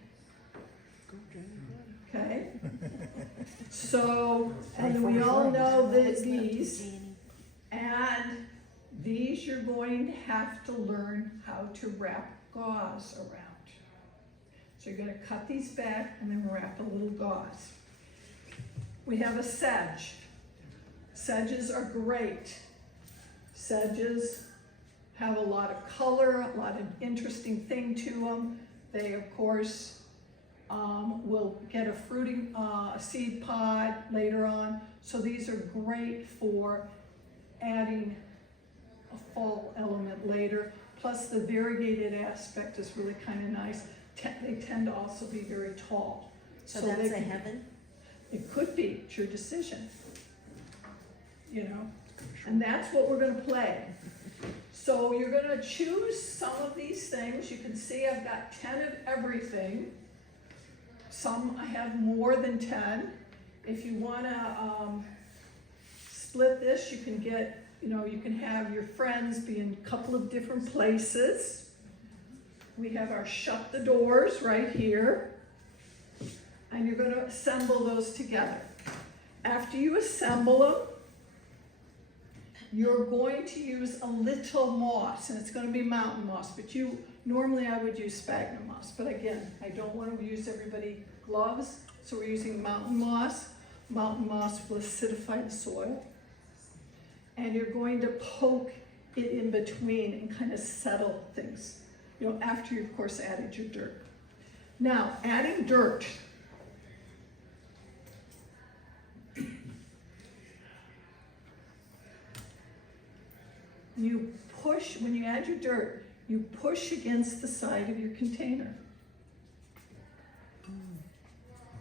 Okay? So, and we all know that these, and these you're going to have to learn how to wrap gauze around. So you're going to cut these back and then wrap a little gauze. We have a sedge. Sedges are great. Sedges have a lot of color, a lot of interesting thing to them. They, of course, will get a fruiting seed pod later on. So these are great for adding a fall element later. Plus the variegated aspect is really kind of nice. They tend to also be very tall. So that's a heaven? It could be, it's your decision, you know, and that's what we're gonna play. So you're gonna choose some of these things. You can see I've got 10 of everything. Some I have more than 10. If you wanna split this, you can get, you know, you can have your friends be in a couple of different places. We have our shut the doors right here. And you're going to assemble those together. After you assemble them, You're going to use a little moss, and it's gonna be mountain moss, but normally I would use sphagnum moss, but again, I don't wanna use everybody gloves, so we're using mountain moss. Mountain moss will acidify the soil. And you're going to poke it in between and kind of settle things, after you, of course, added your dirt. Now, adding dirt. You push, when you add your dirt, you push against the side of your container.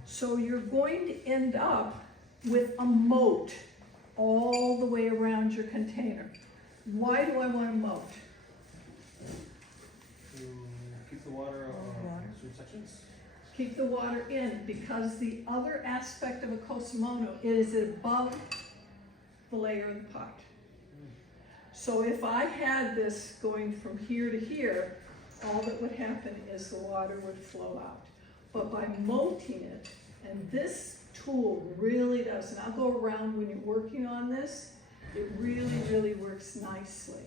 So you're going to end up with a moat all the way around your container. Why do I want a moat? To keep the water on certain sections? Keep the water in, because the other aspect of a Kusamono is above the layer of the pot. So if I had this going from here to here, all that would happen is the water would flow out. But by moating it, and this tool really does, and I'll go around when you're working on this, it really, really works nicely.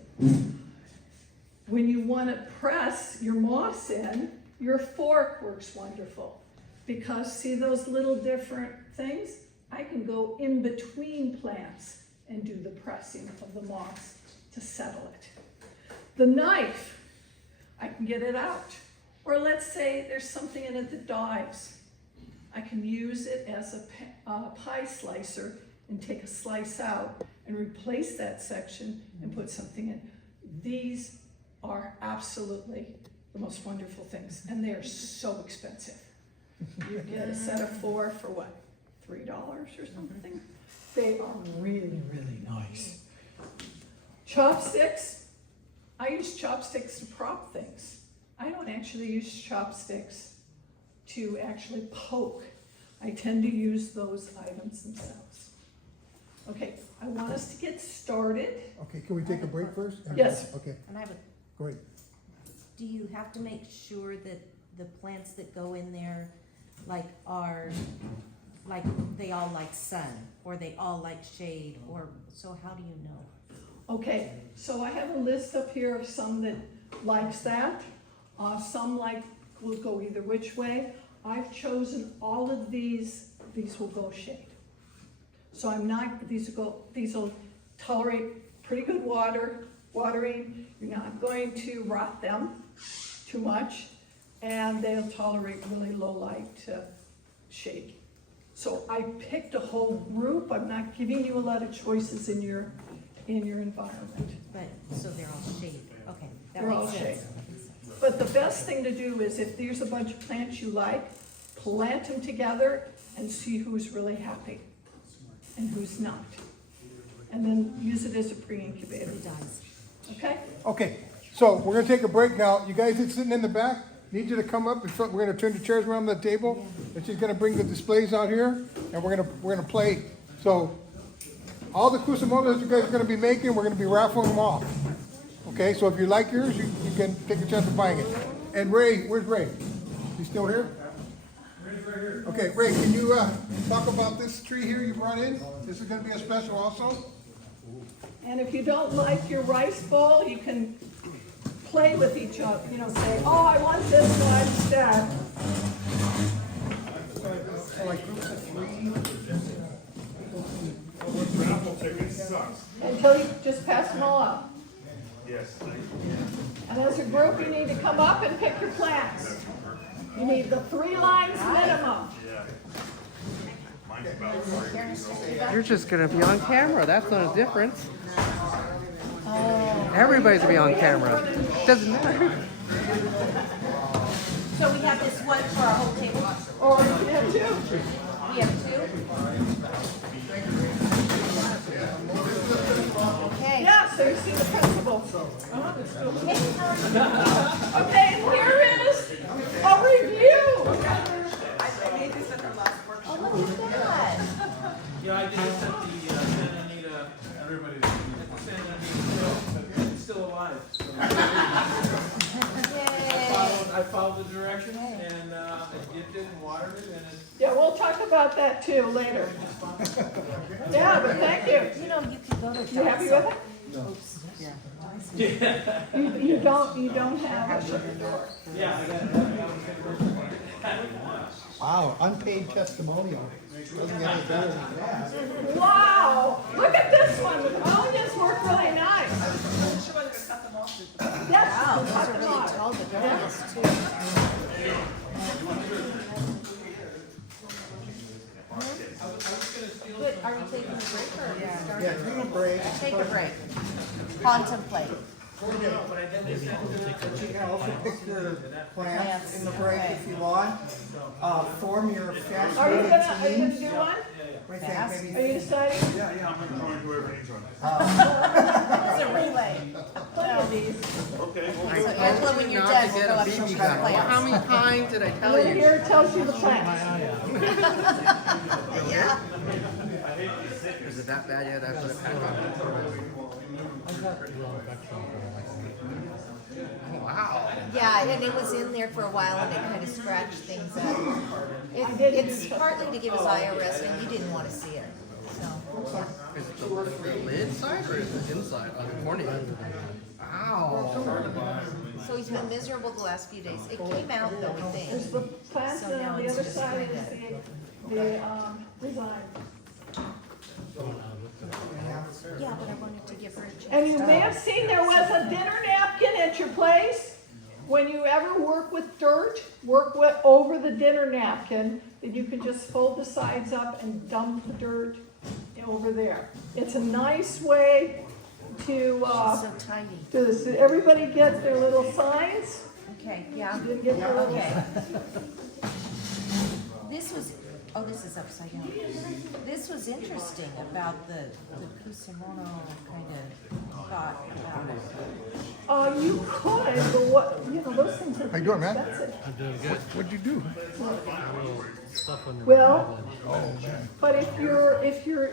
When you want to press your moss in, your fork works wonderful. Because see those little different things? I can go in between plants and do the pressing of the moss to settle it. The knife, I can get it out. Or let's say there's something in it that dies. I can use it as a pie slicer and take a slice out and replace that section and put something in. These are absolutely the most wonderful things, and they are so expensive. You get a set of 4 for what, $3 or something? They are really, really nice. Chopsticks, I use chopsticks to prop things. I don't actually use chopsticks to actually poke. I tend to use those items themselves. Okay, I want us to get started. Okay, can we take a break first? Yes. Okay, And I have a, great. do you have to make sure that the plants that go in there, they all like sun, or they all like shade, or, so how do you know? Okay, so I have a list up here of some that likes that. Some will go either which way. I've chosen all of these will go shade. So these will tolerate pretty good watering. You're not going to rot them too much, and they'll tolerate really low light shade. So I picked a whole group. I'm not giving you a lot of choices in your environment. But, so they're all shade, okay, that They're all makes shade. sense. But the best thing to do is if there's a bunch of plants you like, plant them together and see who's really happy and who's not. And then use it as a pre-incubator. It does. Okay? Okay, so we're gonna take a break now. You guys that's sitting in the back, need you to come up in front. We're gonna turn the chairs around the table. And she's gonna bring the displays out here, and we're gonna play. So all the Kusamonos you guys are gonna be making, we're gonna be raffling them off. Okay, so if you like yours, you can take a chance of buying it. And Ray, where's Ray? He's still here? Ray's right here. Okay, Ray, can you talk about this tree here you brought in? This is gonna be a special also. And if you don't like your rice bowl, you can play with each other. Say, oh, I want this one instead. So like groups of 3. Raffle tickets sucks. Until you just pass them all up. Yes. And as a group, you need to come up and pick your plants. You need the 3 lines minimum. Yeah. Mine's about 40. You're just gonna be on camera. That's not a difference. Everybody's gonna be on camera. Doesn't matter. So we have this one for our whole table? Or you can have 2. We have 2? Okay. Yeah, so you see the principle. Okay, and here is a review. Oh, look at that. Yeah, I did send the Santa Anita, everybody, Santa Anita, it's still alive. Yay. I followed the directions and I dipped it and watered it and it's Yeah, we'll talk about that too later. Yeah, but thank you. You know, you could go to You happy with it? Oops, yeah. You don't have it. Yeah, I got it. Wow, unpaid testimonial. Doesn't get any better than that. Wow, look at this one, oh, this worked really nice. Yes, Wow, those cut are them really off. tall, the darkness too. Good, are you taking a break or are you starting? Yeah, take a break. Take a break. Contemplate. But you can also pick your plants in the break if you want. Form your fast Are you moving gonna do teams. one? I think Fast? maybe- Are you deciding? Yeah, I'm gonna join whoever needs one. It's a relay. One of these. Okay, So Angela, when you're done, we'll go up to some plants. How many times did I tell Over you? here it tells you the plants. Yeah. Is it that bad yet? I put it back on. Oh, wow. Yeah, and it was in there for a while and it kind of scratched things up. It's partly to give us IRS and you didn't want to see it, so. Is it the lid side or is it inside? On the cornea? Wow. So he's been miserable the last few days. It came out though, we There's think. the plants So and now on the it's other just side kinda- is the design. Yeah, but I wanted to give her a chance. And you may have seen there was a dinner napkin at your place. When you ever work with dirt, work with, over the dinner napkin, that you can just fold the sides up and dump the dirt over there. It's a nice way to, So tidy. do this. Did everybody get their little signs? Okay, yeah. You didn't get their little Okay. This was, oh, this is upside down. This was interesting about the Kusamono kind of thought about it. You could, but what, those things are How you doing, man? expensive. I'm doing good. What'd you do? Well, but if you're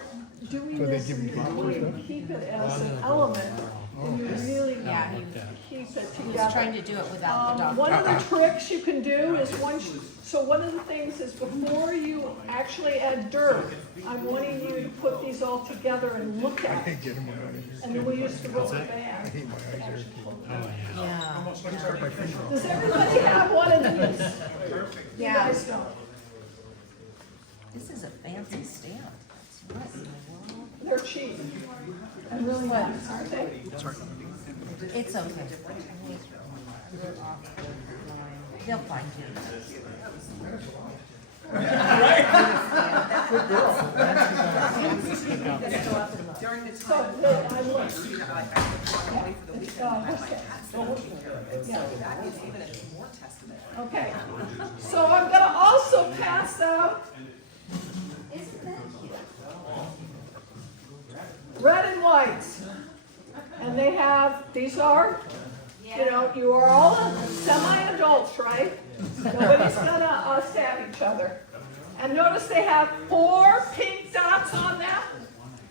doing So they this give and you you flowers want to keep it as an element, then you really Yeah, he keep it was together. trying to do it without the One doctor. of the tricks you can do is one of the things is before you actually add dirt, I'm wanting you to put these all together and look at it. Get them out of here. And then we used to go to band. I hate my eyes there. Yeah. Does everybody have one of these? You Yeah. guys don't. This is a fancy stamp. What in the world? They're cheap and really nice, aren't they? It's okay. They'll find you. So, I look. Okay, so I'm gonna also pass out red and whites. And they have, these are, you are all semi-adults, right? Nobody's gonna stab each other. And notice they have 4 pink dots on them.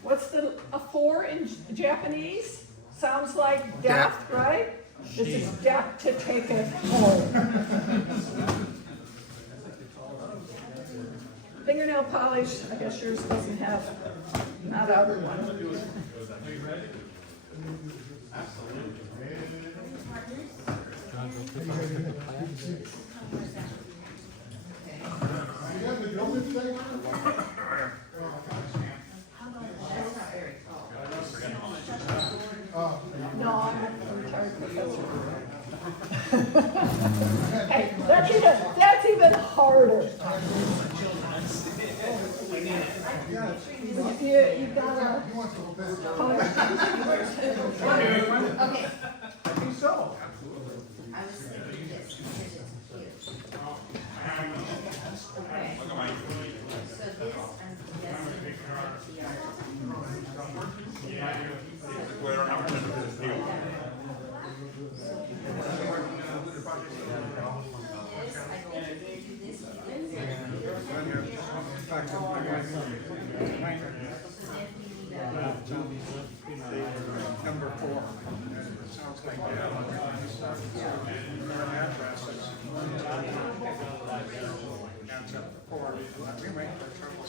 What's a 4 in Japanese? Sounds like death, right? This is death to take it home. Fingernail polish, I guess yours doesn't have, not outer one. No, I'm a retired professor. Hey, that's even harder. You gotta. Okay. So. I was thinking this, because it's cute. Okay. So this, I'm guessing, Well, I don't have to do this. Number 4. Sounds like that's up 4. We wait for trouble.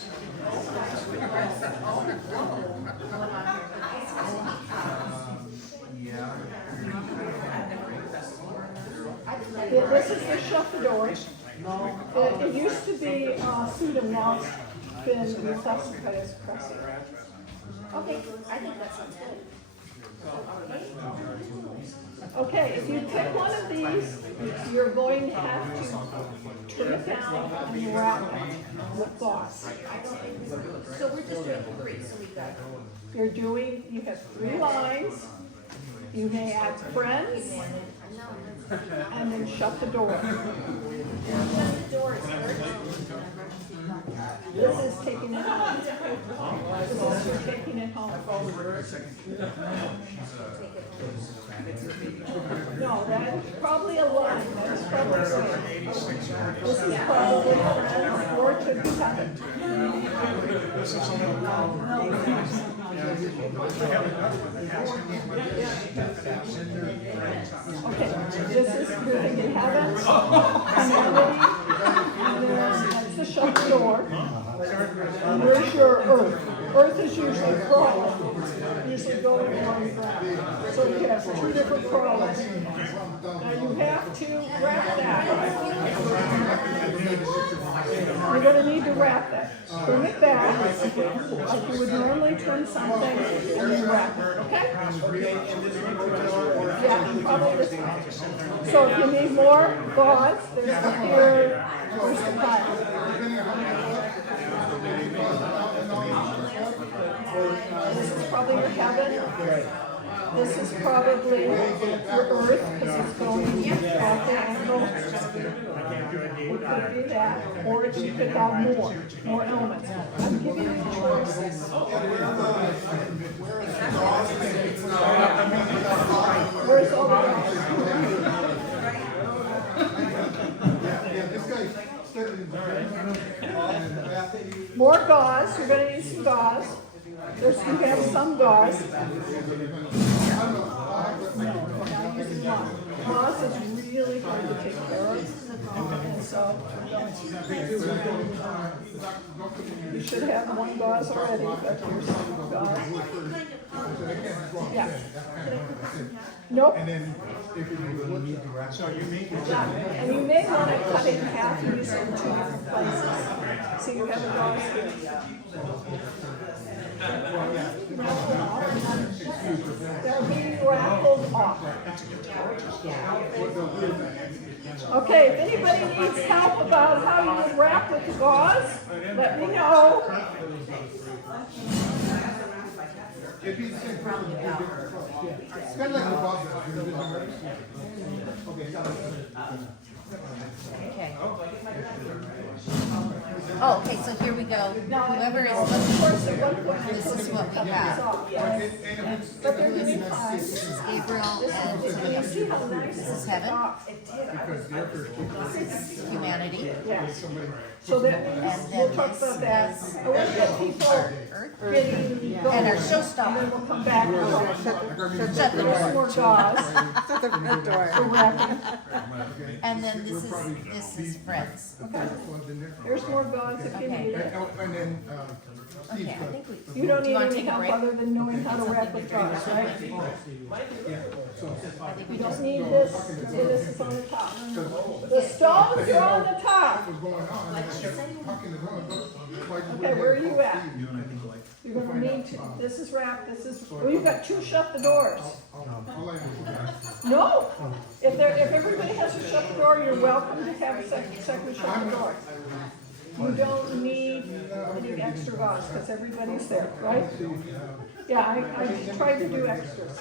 This is the shutter door. It used to be sued and now it's been reclassified as presser. Okay, I think that sounds good. Okay, if you pick one of these, you're going to have to turn it down and wrap it with gauze. So we're just doing 3, so we got. You have 3 lines. You may add friends and then shut the door. This is taking it home. This is taking it home. No, that's probably a line. That's probably safe. This is probably friends or to be heaven. Okay, this is you're thinking heaven, humanity, and then that's the shut door. And where's your earth? Earth is usually crawl, usually going on the ground. So you have 2 different crawls. Now you have to wrap that. You're going to need to wrap that. Turn it back, like you would normally turn something, and then wrap it, okay? Yeah, probably this one. So if you need more gauze, there's the here, there's the pile. This is probably your heaven. This is probably your earth, because it's going at the angle. It could be that, or you could have more elements. I'm giving you choices. Where's all the more gauze? You're going to need some gauze. You have some gauze. Gauze is really hard to take care of. And so you should have one gauze already, but here's some gauze. Yeah. Nope. Yeah. And you may want to cut it in half and use it in 2 different places. So you have a gauze here. They're being raffled off. Okay, if anybody needs help about how you would wrap with the gauze, let me know. It'd be the same problem with 2 different colors. Yeah. It's kind of like the bubbles. Okay. Oh, okay, so here we go. Whoever is looking, this is what we have. But they're giving time. This is Gabriel, and And you see how nice this is heaven, it is. humanity, Yes. So that means, we'll talk about that. I want to get people getting going. and our And showstopper. then we'll come back. Shut the There's door. more gauze. So wrapping. And then this is friends. There's more gauze if you need it. And then, Okay, I think we. You don't need wanna any take a help break? other than knowing how to wrap with gauze, right? I think we You just don't need this, so this is on the top. The stones are on the top. what's going on, and I kept talking to them. Okay, where are you at? You're gonna need to, this is wrapped, this is, well, you've got 2 shut the doors. No, if everybody has to shut the door, you're welcome to have a second shut the door. You don't need any extra gauze, because everybody's there, right? Yeah, I tried to do extras.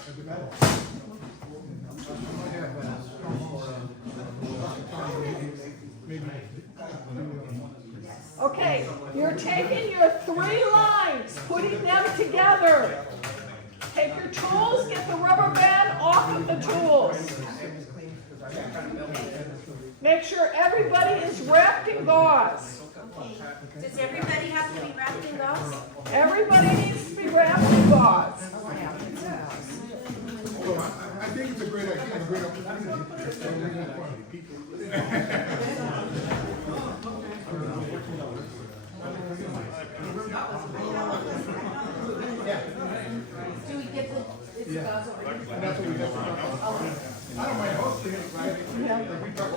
Okay, you're taking your 3 lines, putting them together. Take your tools, get the rubber band off of the tools. Make sure everybody is wrapped in gauze. Does everybody have to be wrapped in gauze? Everybody needs to be wrapped in gauze. I think it's a great idea, a great opportunity. Do we get the, it's gauze over here? And that's what we have to talk about. I don't mind hosting it, right? Yeah. Like we talk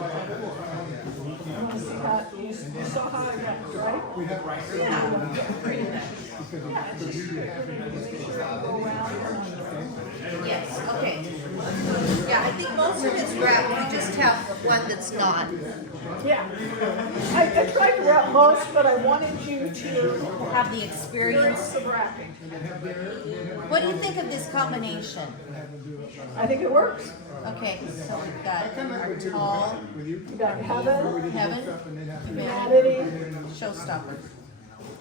you saw how I wrapped, right? Yeah, pretty much. Yeah, it's just, make sure you go around. Yes, okay. Yeah, I think most of it's wrapped, we just have one that's not. Yeah. I tried to wrap most, but I wanted you to Have the experience. experience of wrapping. What do you think of this combination? I think it works. Okay, so we've got our tall, You got heaven, heaven, humanity, showstopper.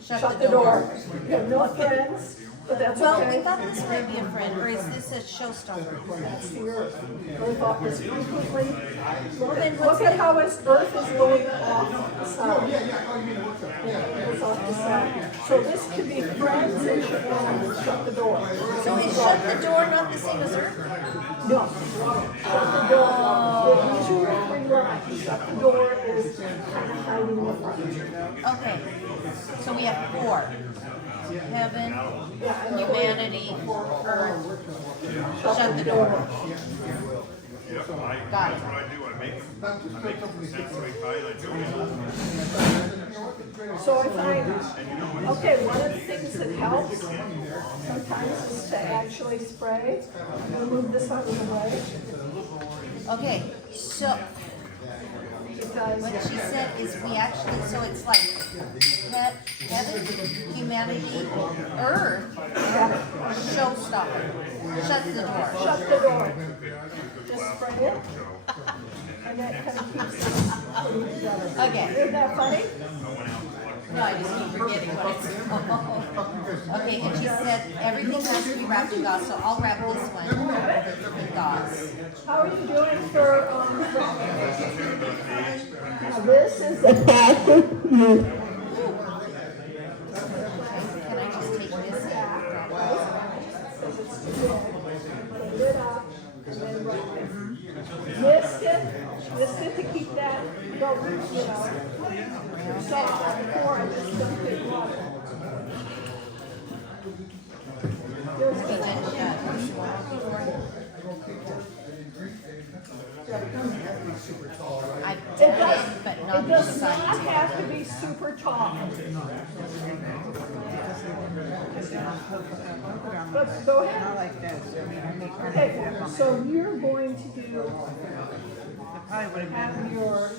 shut the door. You have no friends, but that's Well, we okay. thought this might be a friend, or is this a showstopper? That's the earth. Earth off is frequently. Well, then Look what's at the, how its earth is going off the side. It's off the side. So this could be friends and shut the door. so is shut the door not the same as earth? No. Shut the door. If you 2 or 3 lines, shut the door is kind of hiding the front. Okay, so we have 4. Heaven, humanity, earth, shut the door. Yeah, Got it. that's what I do, I make the sensory pie, I do it. So I find, okay, one of the things that helps sometimes is to actually spray. I'm gonna move this out of the way. Okay, so Because what she said is we actually, so it's like heaven, humanity, earth, showstopper, shut the door. shut the door. Just spray it. And that kind of keeps it together. Okay, Isn't that funny? no, I just keep forgetting what it's called. Okay, and she said everything has to be wrapped in gauze, so I'll wrap this one in gauze. How are you doing for, now this is a plastic. Can I just take this and drop Put it up, and then wrap it. Missed it to keep that, don't, you know. You saw it before, I just dumped it in water. There's this? I've It done does, it, but it not does this not side. have to be super tall. But go ahead. Like this. I mean, I make her Okay, so you're going to do, probably would have have been your,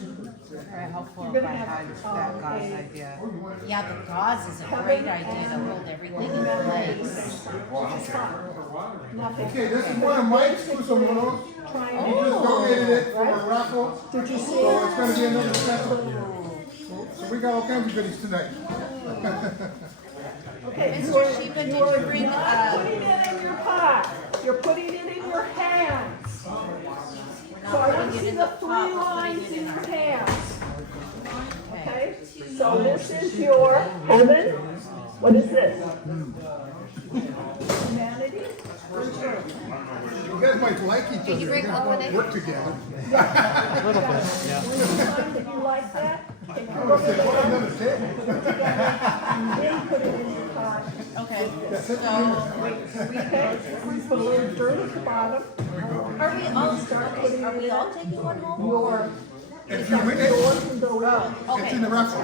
very helpful you're if gonna I have, had that gauze idea. Yeah, the gauze is a great idea to hold everything in place. it's fine. Nothing. Okay, this is one of Mike's Kusamonos. Try He and just donated it for a raffle. Did you see So it's gonna be it? another special. So we got all kinds of goodies tonight. Okay, Mr. Sheba, did you are you bring, not putting it in your pot. You're putting it in your hands. So I want to see the 3 lines in your hands. Okay? So this is your heaven. What is this? Humanity? You guys might like each other. Did you bring You're gonna all of it? work together. A little bit, yeah. When you find that you like that, take it over there, Put another table. put it together, and then put it in your pot. Okay, so Okay? Put a little dirt at the bottom. are we all, okay, are we all taking one home? Your, If you win it, yours can go in. it's in the raffle.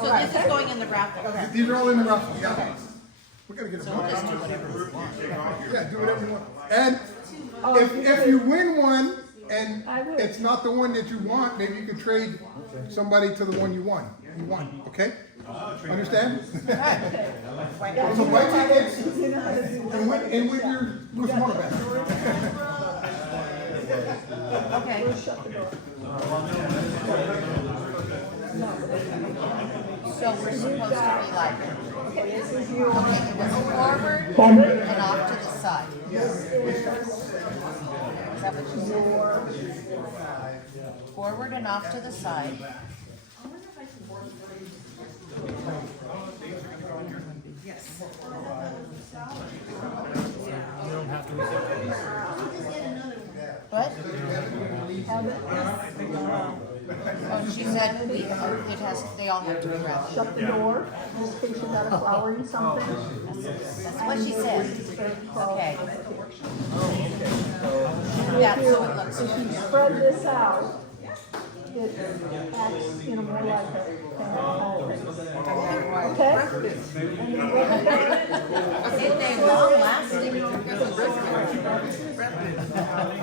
So this is going in the raffle. These are all in the raffle, yeah. We gotta get a So bunch. just do whatever we want. Yeah, do whatever you want. And if you win one and I will. it's not the one that you want, maybe you can trade somebody to the one you won, okay? Understand? So buy tickets and win your Kusamono bag. Okay, Shut the door. so we're supposed to be like, Okay, this is your, okay, it was forward and off to the side. this Is that what you said? Forward and off to the side. What? Oh, she said it has, they all have to be wrapped. shut the door, in case you got a flower in something. That's what she said. Okay. That's so it looks If you good. spread this out, acts, you know, more like a kind of okay? And you rub it down. And they long lasting.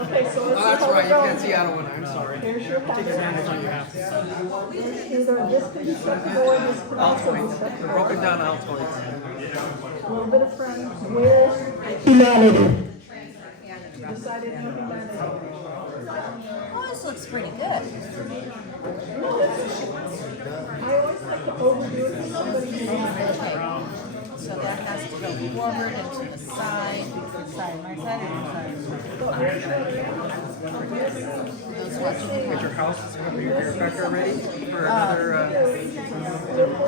Okay, so let's Oh, that's see how right, we're you going. can't see out of one, I'm sorry. Here's your pattern. Either this could be acceptable or this could also be acceptable. Broken down Altoids. A little bit of friends. Where's humanity? You decided on humanity. Oh, this looks pretty good. I always like to overdo it for somebody who wants it. Okay. So that has to go forward and to the side. Side, my side or your side? But where's your Those ones. Is your house, your back ready for another,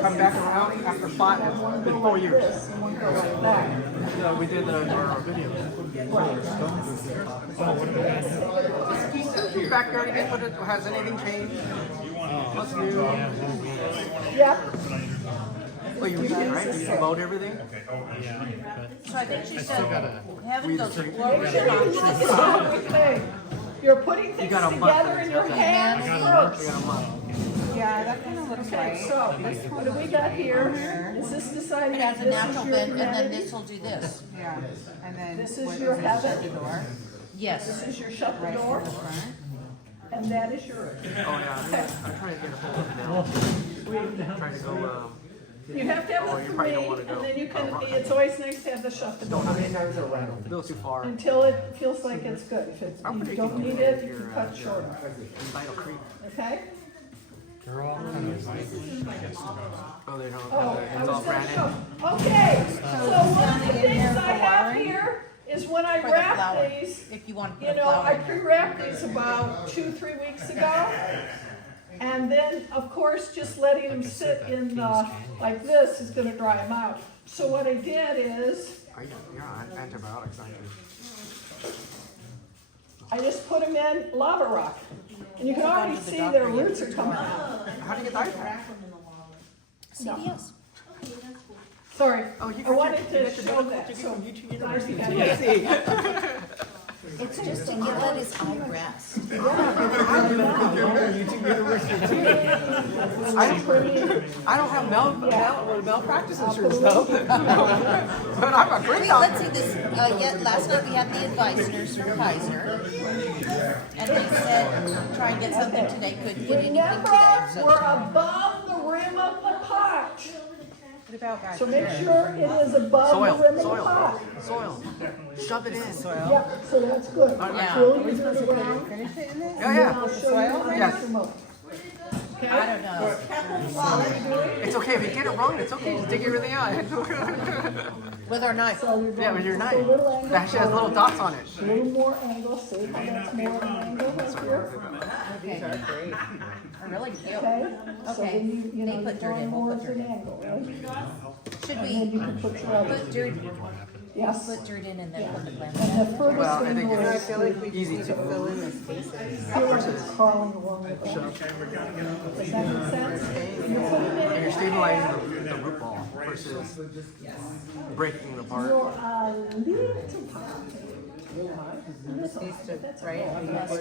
come back around after 5, it's been 4 years. this and one goes like that? No, we did our video. Your backyard again, has anything changed? What's new? Yep. Oh, you redid it, right? You mowed everything? So I think she said, having those explosion options. Okay. You're putting things got a month. together in your hands We first. got a month. Yeah, that kind of looks Okay, right. so what do we got here? Is this deciding It has a this natural is your bend, and then humanity? this will do this. Yeah, and then. This is what your it? habit? Shut the door. Yes. This is your shut the Right door, from the front. and that is your, Oh, yeah, I'm trying to get a hold of it now. Trying to go, you have to have Oh, the you probably don't three, wanna go. and then you can, it's always nice to have the shut the door. a little too far. Until it feels like it's good. If it's, I'm you predicting don't need it, you can cut shorter, Vital Creek. okay? Oh, they don't Oh, have I it. It's was all gonna branded. show, okay, so one of the things I have here is when I For the wrap flower. these, If you want to you put a know, flower I in there. pre-wrapped these about 2-3 weeks ago. And then, of course, just letting them sit in like this is gonna dry them out. So what I did is, Yeah, antibiotics, aren't you? I just put them in lava rock. And you can already see their roots are coming out. How do you get that? CBS. Sorry, Oh, you I got wanted your- to show that, so. University. Yeah. It's just to let his eye rest. I don't have malpractice insurance though. But I'm a great Wait, doctor. let's see this. Last night we had the advice nurse from Kaiser. And they said, try and get something today. Couldn't get anything Remember, today. we're So above the rim of the pot. What about back So make here? sure it is above the rim of the pot. Soil. Shove it in. Yep, so that's good. Yeah. Really good around. Finish it in there? Yeah, I'll yeah. show you my Yes. instrument. I don't know. It's okay if you get it wrong. It's okay. Just dig everything out. With our knife. Yeah, with your Just knife. a little angle It actually has little dots on it. A little more angle, see how that's more of an angle right here, These are great. Are really cute. okay? So Okay. then you know, They you're put dirt going in, we'll more put of dirt an in. angle, right? Should And then we you can put your other, put dirt, yes. put dirt in and then put the plant And the in? furthest Well, I think angle I is feel like we Easy just to- need to fill in the spaces. feel like it's crawling along the ground. Does that make sense? You put it And in you're your stabilizing the root ball versus breaking it apart. You're a little pot. These two, right? Yes, too.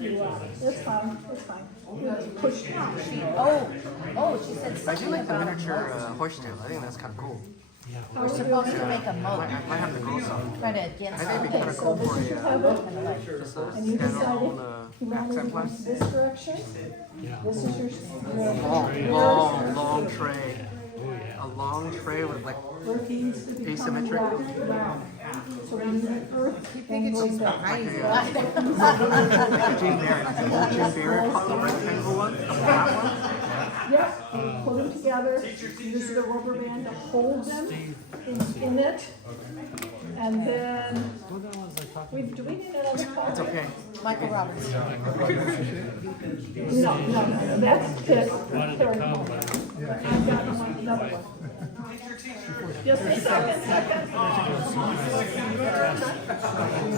You are, it's fine, it's fine. You have to push down. Oh, she said I do something like the about miniature horsetail. I think that's kind of cool. we're supposed to make a I moat. might have to grow some. Try to against I think it'd be kind the of cool for This is a heaven, just a and you decided standalone humanity accent wants plant. this direction. This is your Long tray. A long tray with like earth needs to be coming asymmetric. back around. So we need an earth. You think it's just behind you? Jane Barrett, like the old Jane Barrett, the rectangle one, the flat one. Yep, and put them together, use the rubber band to hold them in it. And then, do we need another card? It's okay. Michael Roberts. No, that's Pitt. Terry Moore. I've got another one. Just a second.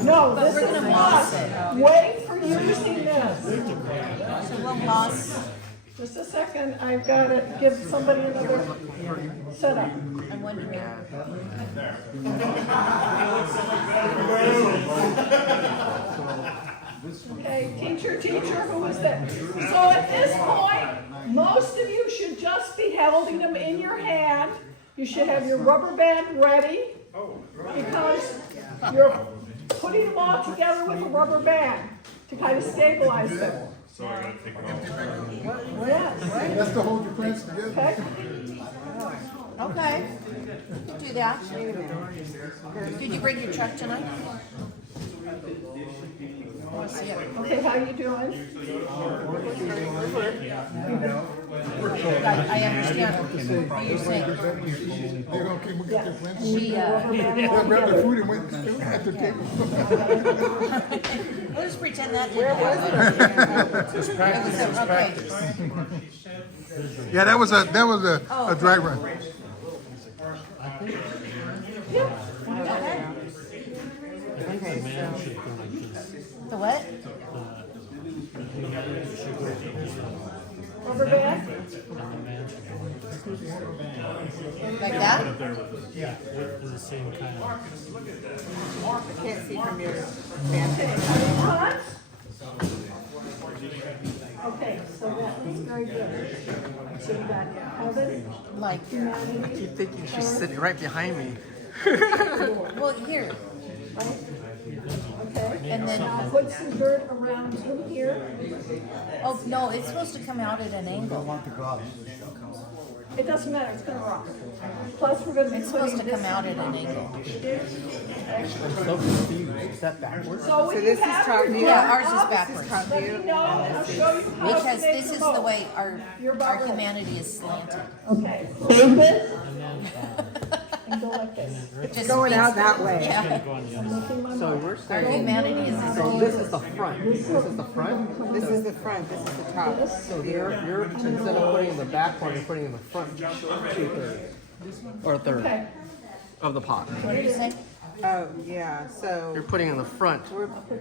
No, this is not. Wait for you to see this. So we'll moss. Just a second, I've got to give somebody another setup. I'm wondering. Okay, teacher, who is that? So at this point, most of you should just be holding them in your hand. You should have your rubber band ready because you're putting them all together with a rubber band to kind of stabilize them. So I gotta take it off. Yes, That's to hold your plants together. okay? Okay, do that. Did you bring your truck tonight? I wanna see it. Okay, how you doing? I understand what you're saying. They're gonna keep looking at their plants. She, They'll grab their food and went at their table. we'll just pretend that didn't happen. It was okay. Yeah, that was a dry run. Okay, so The what? Rubber band? Like that? I can't see from your vantage. Hot? Okay, so that looks very good. So you got heaven, Like, humanity, keep thinking she's sitting right behind me. well, here. okay? And then- Now put some dirt around in here. Oh, no, it's supposed to come out at an angle. It doesn't matter, it's gonna rock. Plus, we're gonna be It's supposed putting to come this. out at an angle. So confused. Is that backwards? So when So you this is have top your view? Yeah, ours dirt is up, backwards. let me know, and I'll show you how to Because make this the is the boat. way Your our bubble. humanity is slanted. Okay, move it. And go like this. Just Going out spins- that way. Yeah, I'm making my So mark. we're our saying, humanity is so this is the front. This is the front. This is the front, this is the top. So you're instead of putting in the back part, you're putting in the front 2/3 or a third Okay, of the pot. What did you say? Oh, yeah, You're so putting in the front.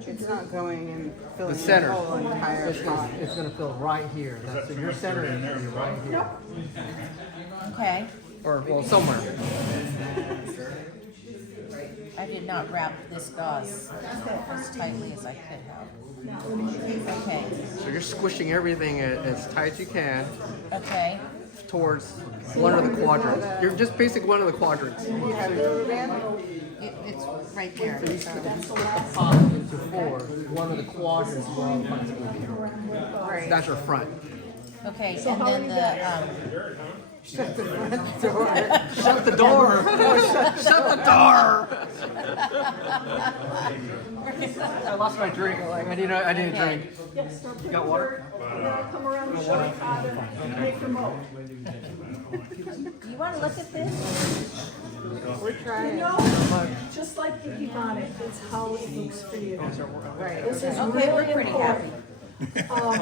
it's not going and filling The the center. whole entire pot. It's gonna fill right here. So your center is gonna be right here, Okay, or well somewhere. I did not wrap this gauze as tightly as I could have. Okay, So you're squishing everything as tight as you can okay. towards one of the quadrants. You're just basically one of the quadrants. You have a rubber band? It's right there. So you split the pot into four. One of the quadrants where all the plants will be. Right. That's your front. Okay, and then the, Shut the front door. Shut the door. Shut the door. I lost my drink. I need a drink. yes, now put got the water? dirt, and then I'll come around and show you how to make your mold. do you wanna look at this? We're You trying. know, just like the Ebonic, it's how it looks for you. Right. This is Okay, we're really pretty important.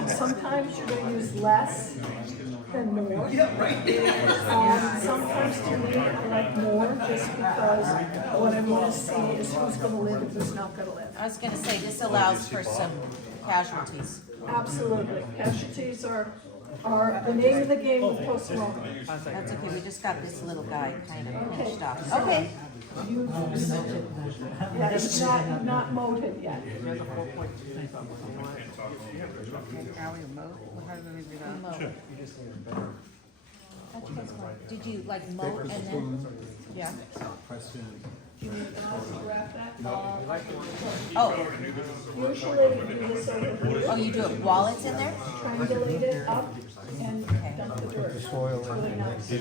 Sometimes you're gonna use less than more. Sometimes to me, I like more, just because what I wanna see is who's gonna live and who's not gonna live. I was gonna say, this allows for some casualties. Absolutely. Casualties are the name of the game with Kusamono. That's okay, we just got this little guy kind of pinched off. Okay. Yeah, it's not molded yet. Did you like mow and then? Yeah. Oh, Usually you do this over here, oh, you do it while it's in there? triangulate it up and dump the dirt. It's really nice.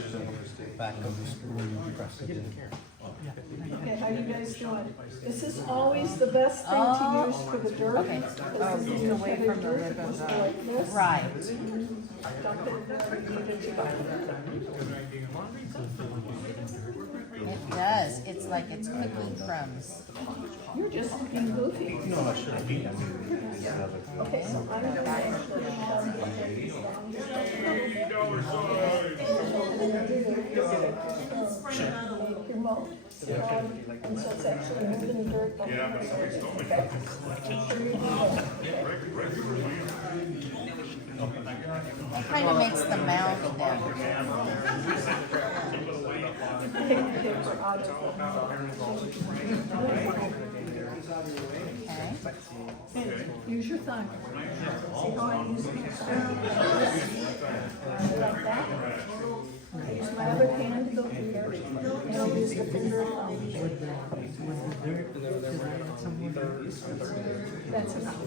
Okay, how you guys doing? This is always the best thing to use for the dirt. Okay. This is the away from the dirt, lip of just the- like this. Right. Dump it, leave it together. It does. It's like it's cooking crumbs. You're just looking goofy. Okay, so I'm gonna actually make your mold. And so it's actually moving the dirt. Okay. It kind of makes the mound then. Take the paper out of Hey, use your thumb. See how I use my thumb? Like that. I use my other hand to go here, and I'll use the finger and thumb. That's enough.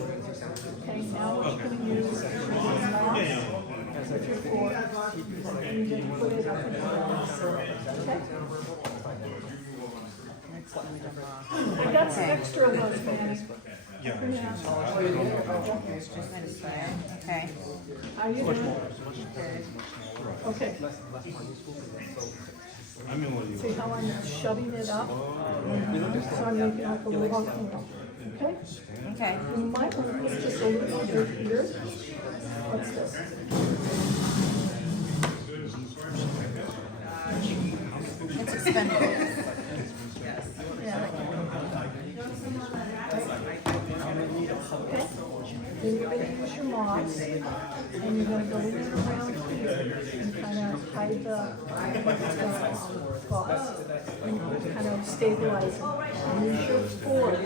Okay, now what you're gonna use is your mouse with your fork, and you're gonna put it up in the mouse. Okay? I got some extra of those, Manny. Yeah. Okay. How you doing? Okay. See how I'm shoving it up? So I'm making like a little volcano. Okay? Okay. You might want to put just a little bit here. What's this? It's expendable. Yeah. Okay? Then you're gonna use your moss, and you're gonna go in and around here, and kind of hide the gloss, and kind of stabilize it. Use your fork to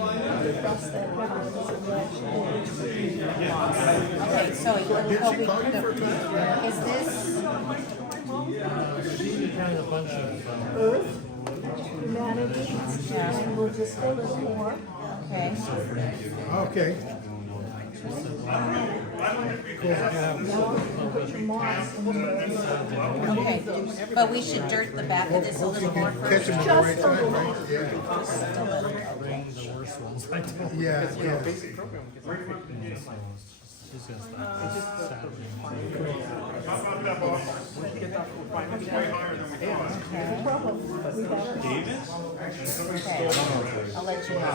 press that down, because it will actually. Okay, so is this, Earth, humanity, and we'll just go a little more. okay, Okay. Now, you put your moss in there. okay, but we should dirt the back of this a little more Catch first. them at the right time, right? Yeah. Just a little, okay. Yeah, yeah. Okay, I'll let you know.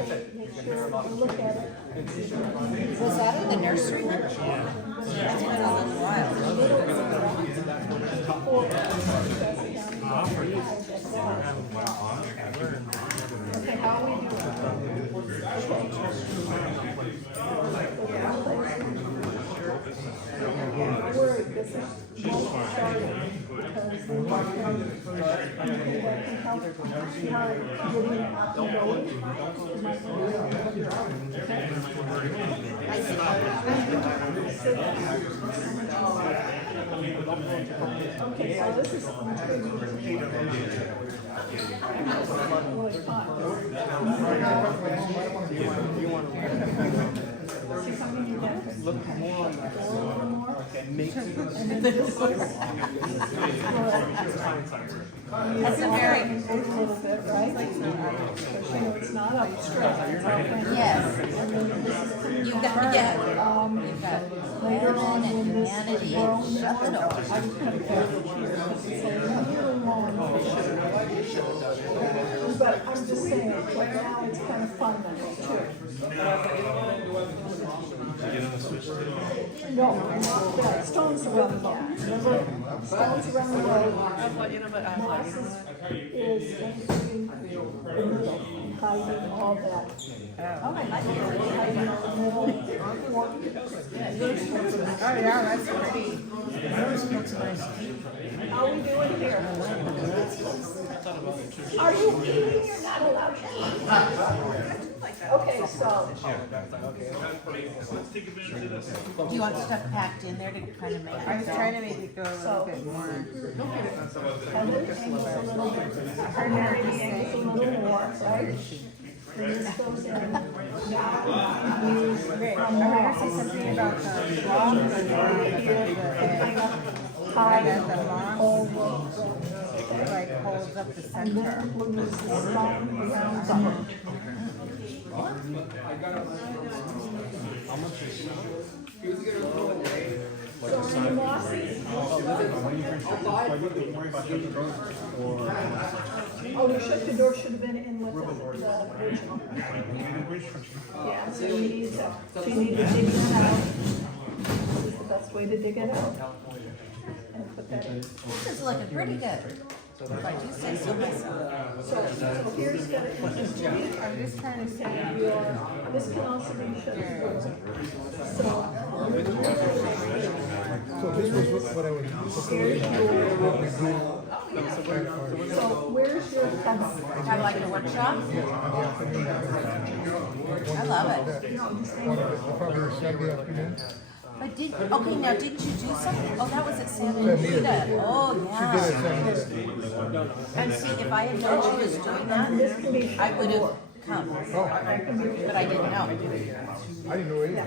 Look at it. Was that in the nursery? Yeah. That's been a little while. Okay, how are we doing? Don't worry, this is most starting, because we want to have anything that can help see how it's getting up and going. Okay, so this is really fun. See how many you get? Look more on that. That's a very, A little bit, right? It's not up straight. yes. You've got, yeah, you've got Later on, women and when this humanity is and grown, shut it I all. just kind of put it here, because it's a little long. But I'm just saying, right now, it's kind of fun too. No, not that, stones around the road. Remember, stones around the road. Moss is entering the middle, hiding all that. Oh, I like it. Hiding all the middle. Oh, yeah, that's pretty. How are we doing here? Are you eating? You're not allowed to eat. Okay, so. Do you want stuff packed in there to kind of make it? I was trying to make it go a little bit more. And then angles a little bit. And then maybe angles a little more, right? And this goes in. Now, use Wait, I from heard moss. you say something about the long and Hide that the long over. like holds up the And center. then we'll use the stone around the. So in the mossy. Oh, the door should have been in with the original. Yeah, so you need to dig it out. This is the best way to dig it out. And put that in. This is looking pretty good. If I do say so myself. So here's what it is. I'm just trying to say. This can also be shut down. So this was what I would. So where's your fence? I like the workshop. I love it. Probably the Saturday afternoon. But okay, now didn't you do something? Oh, that was at Santa Anita. Oh, yeah. And see, if I had known she was doing that, I would have come. But I didn't know. I didn't know either.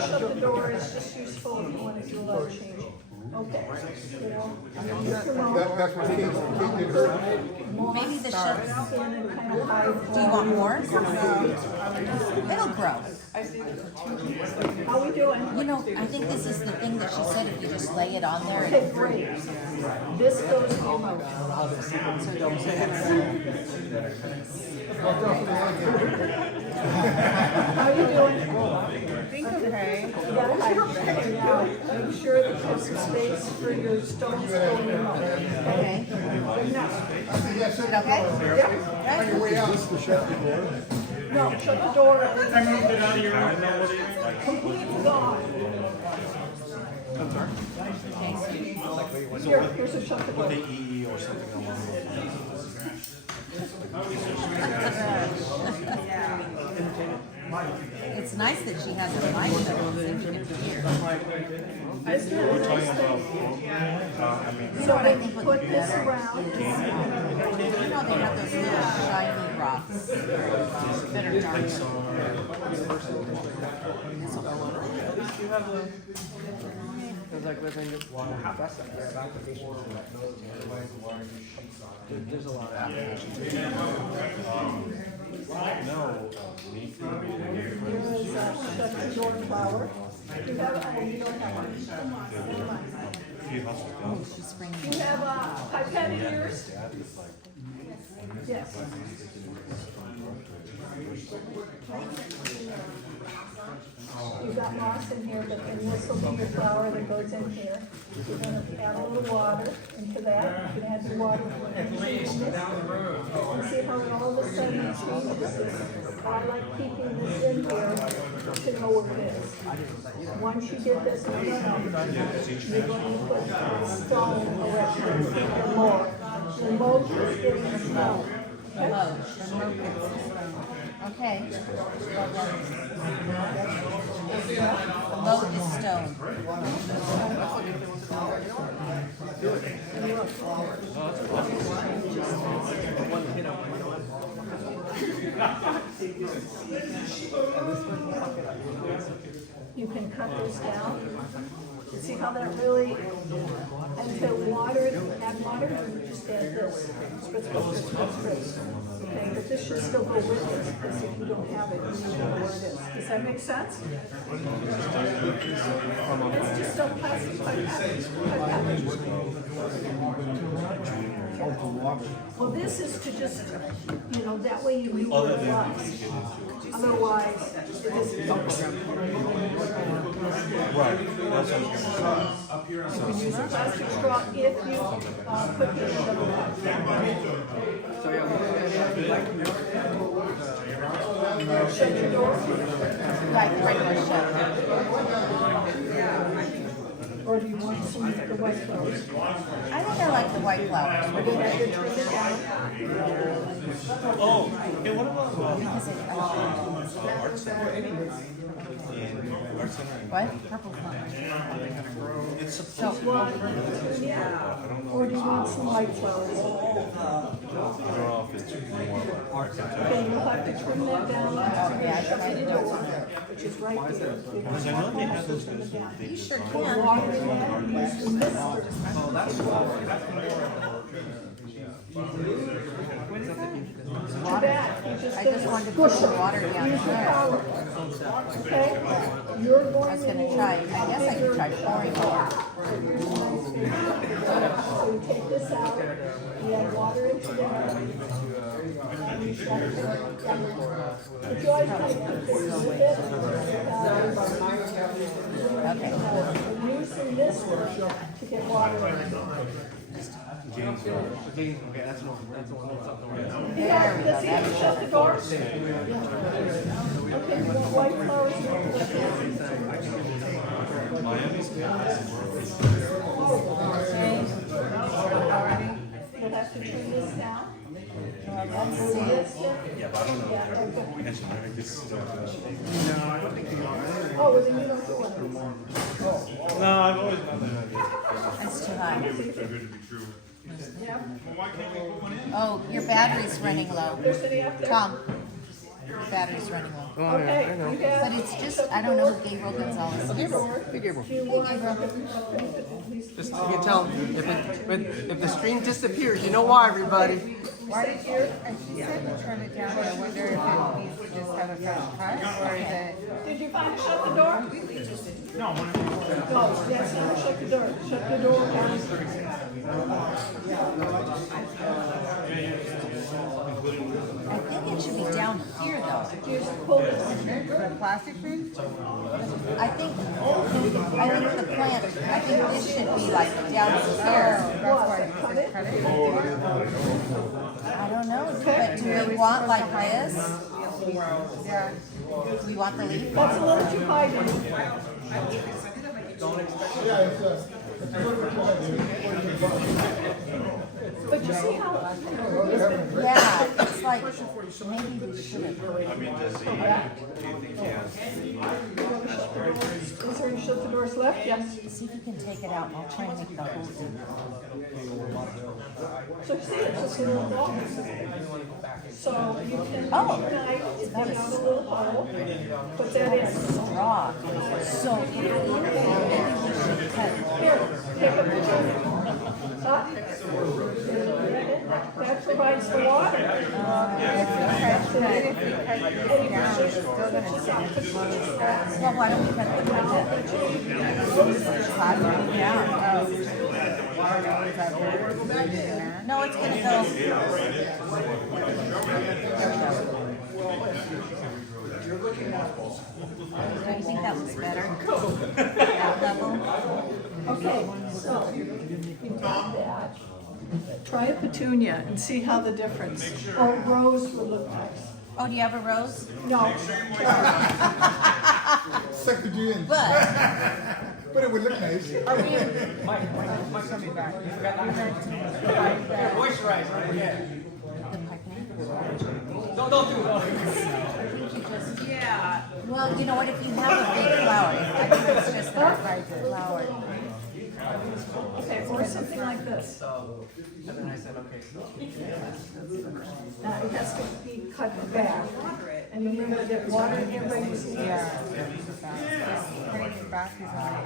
Shut the door, it's just useful if you want to do a lot of changing. Okay. That's what Kate did her. Maybe the shuts. Do you want more? It'll grow. How we doing? You know, I think this is the thing that she said, if you just lay it on there. Okay, great. This goes in your mouth. How you doing? I think okay. You gotta hide. Now, make sure that you have some space for your stones to go in your mouth. Okay? Good enough. Okay? On your way out. No, shut the door. I moved it out of your room. Completely gone. Here's a shut the door. EE or something along those lines. It's nice that she has a mic that so you can hear. We're talking about, You know what I think would Put be this better? around. You know they have those little shiny rocks that are dark. Because like within the that's there's a lot of applications. no, Here's shut the door flower. You have, you don't have one. Oh, she's springing. You have a pipette in yours? Yes. You've got moss in here, but then this will be your flower that goes in here. You're gonna add a little water into that. You can add the water. And see how it all of a sudden changes this. I like keeping this in here to know where it is. Once you get this one done, you're going to put a stone around the more. The mold is getting snow. Okay. The moat is stone. You can cut this down. See how that really, and to water, add water, you just add this. Spritz. Okay, but this should still go with it, because if you don't have it, you need to know where it is. Does that make sense? It's just a plastic Well, this is to just, you know, that way you know where it lies. Otherwise, it isn't. right, that's what I was gonna You can use a plastic straw if you put the sugar on. So yeah, Shut your door. Like regular shut. Or do you want some of the white flowers? I think I like the white flowers. Are you ready to trim it down? Oh, hey, what about, Because it, Art Center? Art Center. what? Purple flowers. It's So, supposed to, Or do you want some white flowers? I don't know if it's more. Okay, you'll have to trim that down. yeah, I Shut tried the to do door, it. which is right there. Because I know they have those, You sure Put can. water in that, use the mist. Too bad, you just I just wanted to put some water down use your there. power. Okay? You're I going was to gonna need. try, I guess I could try pouring more. So you take this out, you add water into there. But you always kind of keep this with it. Okay. Use using this one to get water in. Okay, that's one, something right now. Yeah, does he have to shut the door? Okay, you want white flowers? We'll have to turn this down. Let's see this. Yeah, but I don't know. Yeah, okay. Oh, well, then you don't do it. No, I've always done that. That's too high. Yeah. Oh, your battery's running low. There's any up there? Tom, your battery's running low. Okay, you guys. But it's just, I don't know who Gabriel Gonzalez is. Do you want Just you can tell if the stream disappears, you know why, everybody. Why did you, and she said to turn it down, but I wonder if it needs to just have a fresh cut, or is it? Did you find shut the door? No, yes, shut the door. Shut the door down. I think it should be down here though. Just pull this. The plastic thing? I think the plant, I think this should be like downstairs. That's why you Cut it? cut it? I don't know, but do we want like this? Yeah. Do we want the leaf? That's a little too high. Dean. But you see how? Yeah, it's like, maybe we should have. Is there any shut the doors left? Yes. See if you can take it out and I'll try and make the hole. So see, it's just a little hole. So you can use Oh, your knife to dig out a little hole, but that is Straw. So maybe we should cut. here. Take a picture. Huh? That provides the water. If we cut it down, it's still gonna Well, why don't we cut the budget? hot right down. No, it's gonna go. Do you think that looks better? That level? Okay, so you got that. Try a petunia and see how the difference. Oh, rose would look nice. Oh, do you have a rose? No. Sucked you in, But but it would look nice. are we? Mike's coming back. You forgot your moisturizer right here. Don't do it. Yeah. Well, you know what? If you have a big flower, I think it's just not right flower. Okay, or something like this. And then I said, okay. Now it has to be cut back. And then we're gonna get water in here, ready to see. Yeah. Putting it back is not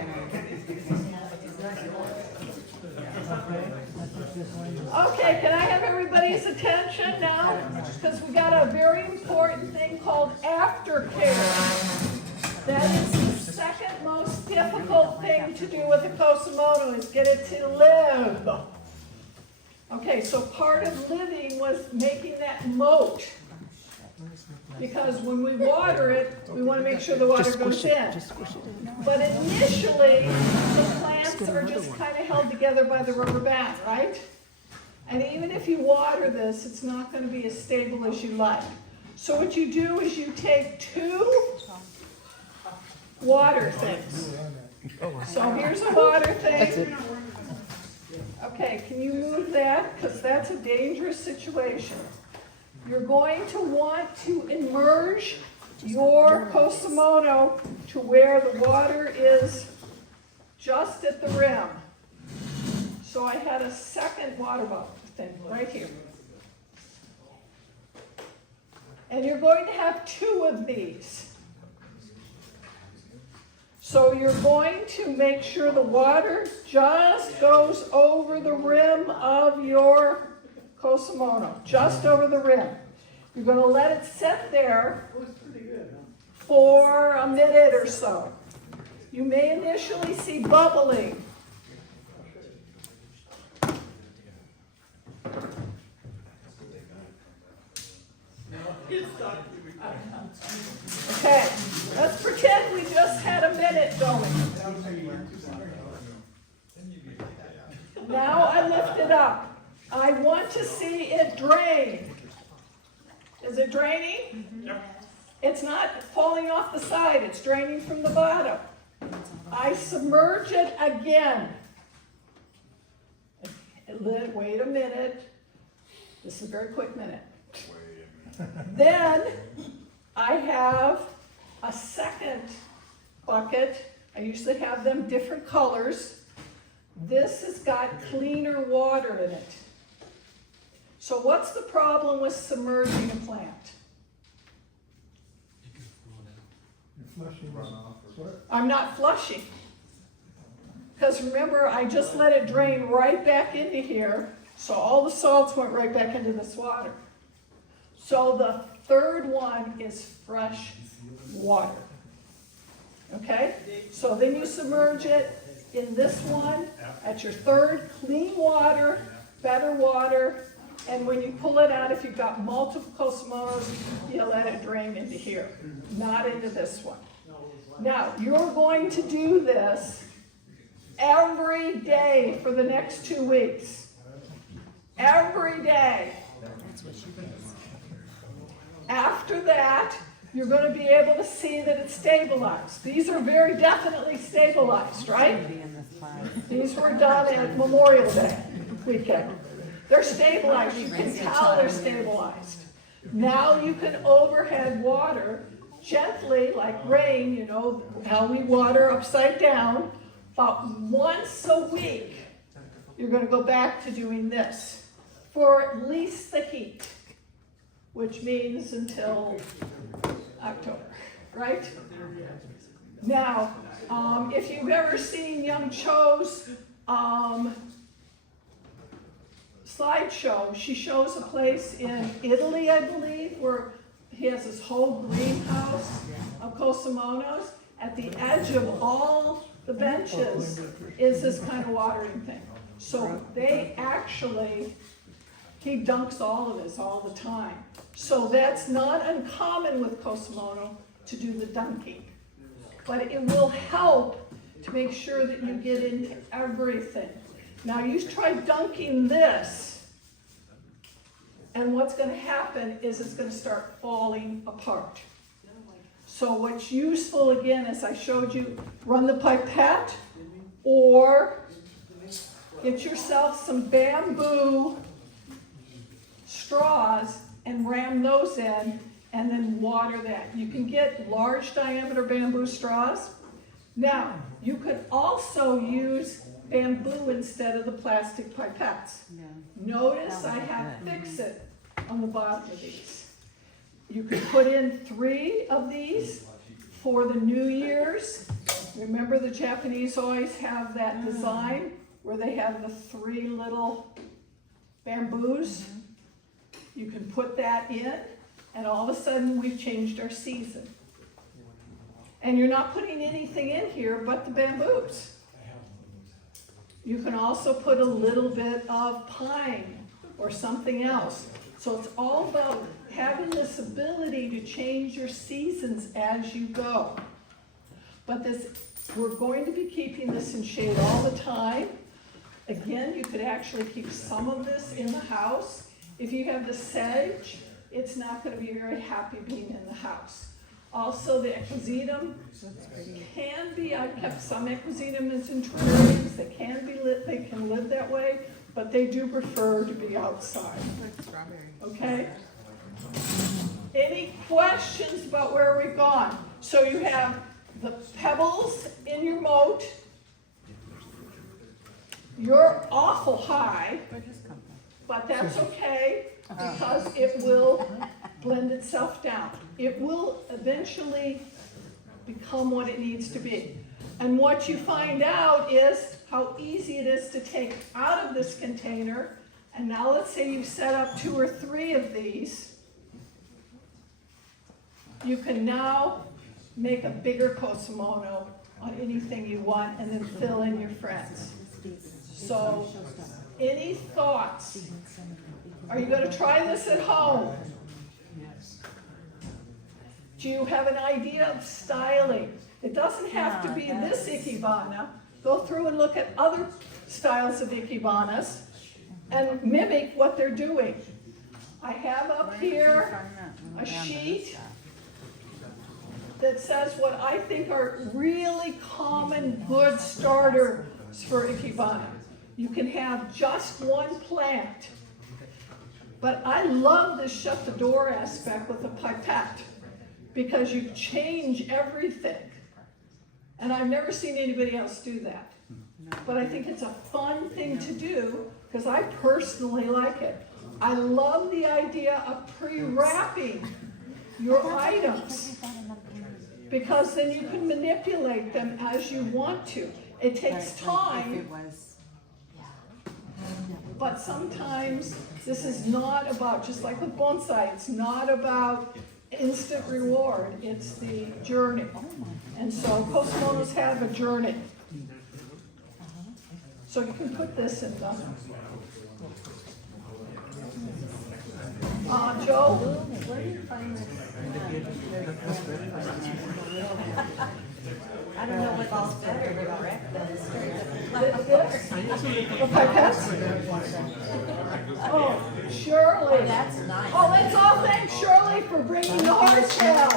Okay, can I have everybody's attention now? Because we got a very important thing called aftercare. That is the second most difficult thing to do with a Kusamono, is get it to live. Okay, so part of living was making that moat. Because when we water it, we want to make sure the water goes in. But initially, the plants are just kind of held together by the rubber band, right? And even if you water this, it's not going to be as stable as you like. So what you do is you take two water things. So here's a water thing. Okay, can you move that? Because that's a dangerous situation. You're going to want to immerse your Kusamono to where the water is just at the rim. So I had a second water bottle thing right here. And you're going to have two of these. So you're going to make sure the water just goes over the rim of your Kusamono, just over the rim. You're going to let it sit there for a minute or so. You may initially see bubbling. Okay, let's pretend we just had a minute going. it up. I want to see it drain. Is it draining? It's not falling off the side, it's draining from the bottom. I submerge it again. Wait a minute. This is a very quick minute. Then I have a second bucket. I usually have them different colors. This has got cleaner water in it. So what's the problem with submerging a plant? You're flushing what? I'm not flushing. Because remember, I just let it drain right back into here, so all the salts went right back into this water. So the third one is fresh water. Okay? So then you submerge it in this one. That's your third, clean water, better water. And when you pull it out, if you've got multiple Kusamonos, you let it drain into here, not into this one. Now, you're going to do this every day for the next 2 weeks. Every day. After that, you're going to be able to see that it's stabilized. These are very definitely stabilized, right? These were done at Memorial Day weekend. They're stabilized. You can tell they're stabilized. Now you can overhead water gently, like rain, you know, how we water upside down. About once a week, you're going to go back to doing this for at least the heat, which means until October, right? Now, if you've ever seen Young Cho's slideshow, she shows a place in Italy, I believe, where he has this whole greenhouse of Kusamonos. At the edge of all the benches is this kind of watering thing. So they actually, he dunks all of this all the time. So that's not uncommon with Kusamono to do the dunking. But it will help to make sure that you get into everything. Now you try dunking this, and what's going to happen is it's going to start falling apart. So what's useful, again, as I showed you, run the pipette, or get yourself some bamboo straws and ram those in, and then water that. You can get large diameter bamboo straws. Now, you could also use bamboo instead of the plastic pipettes. Notice I have fix-it on the bottom of these. You can put in 3 of these for the New Year's. Remember, the Japanese always have that design where they have the 3 little bamboos. You can put that in, and all of a sudden we've changed our season. And you're not putting anything in here but the bamboos. You can also put a little bit of pine or something else. So it's all about having this ability to change your seasons as you go. But we're going to be keeping this in shade all the time. Again, you could actually keep some of this in the house. If you have the sedge, it's not going to be very happy being in the house. Also, the equisetum can be, I've kept some equisetum in terrariums. They can be lit, they can live that way, but they do prefer to be outside. Okay? Any questions about where we've gone? So you have the pebbles in your moat. You're awful high, but that's okay because it will blend itself down. It will eventually become what it needs to be. And what you find out is how easy it is to take out of this container. And now let's say you've set up 2 or 3 of these. You can now make a bigger Kusamono on anything you want and then fill in your friends. So, any thoughts? Are you going to try this at home? Do you have an idea of styling? It doesn't have to be this ikebana. Go through and look at other styles of ikebanas. and mimic what they're doing. I have up here a sheet that says what I think are really common good starters for Ikebana. You can have just one plant. But I love this shut the door aspect with the pipette because you change everything. And I've never seen anybody else do that. But I think it's a fun thing to do because I personally like it. I love the idea of pre-wrapping your items because then you can manipulate them as you want to. It takes time, but sometimes this is not about, just like with bonsai, it's not about instant reward, it's the journey. And so Kusamonos have a journey. So you can put this in the, Joe? Where do you find this? I don't know what's better, to wrap those. The pipettes? Oh, Shirley. That's nice. Oh, let's all thank Shirley for bringing the horsetail.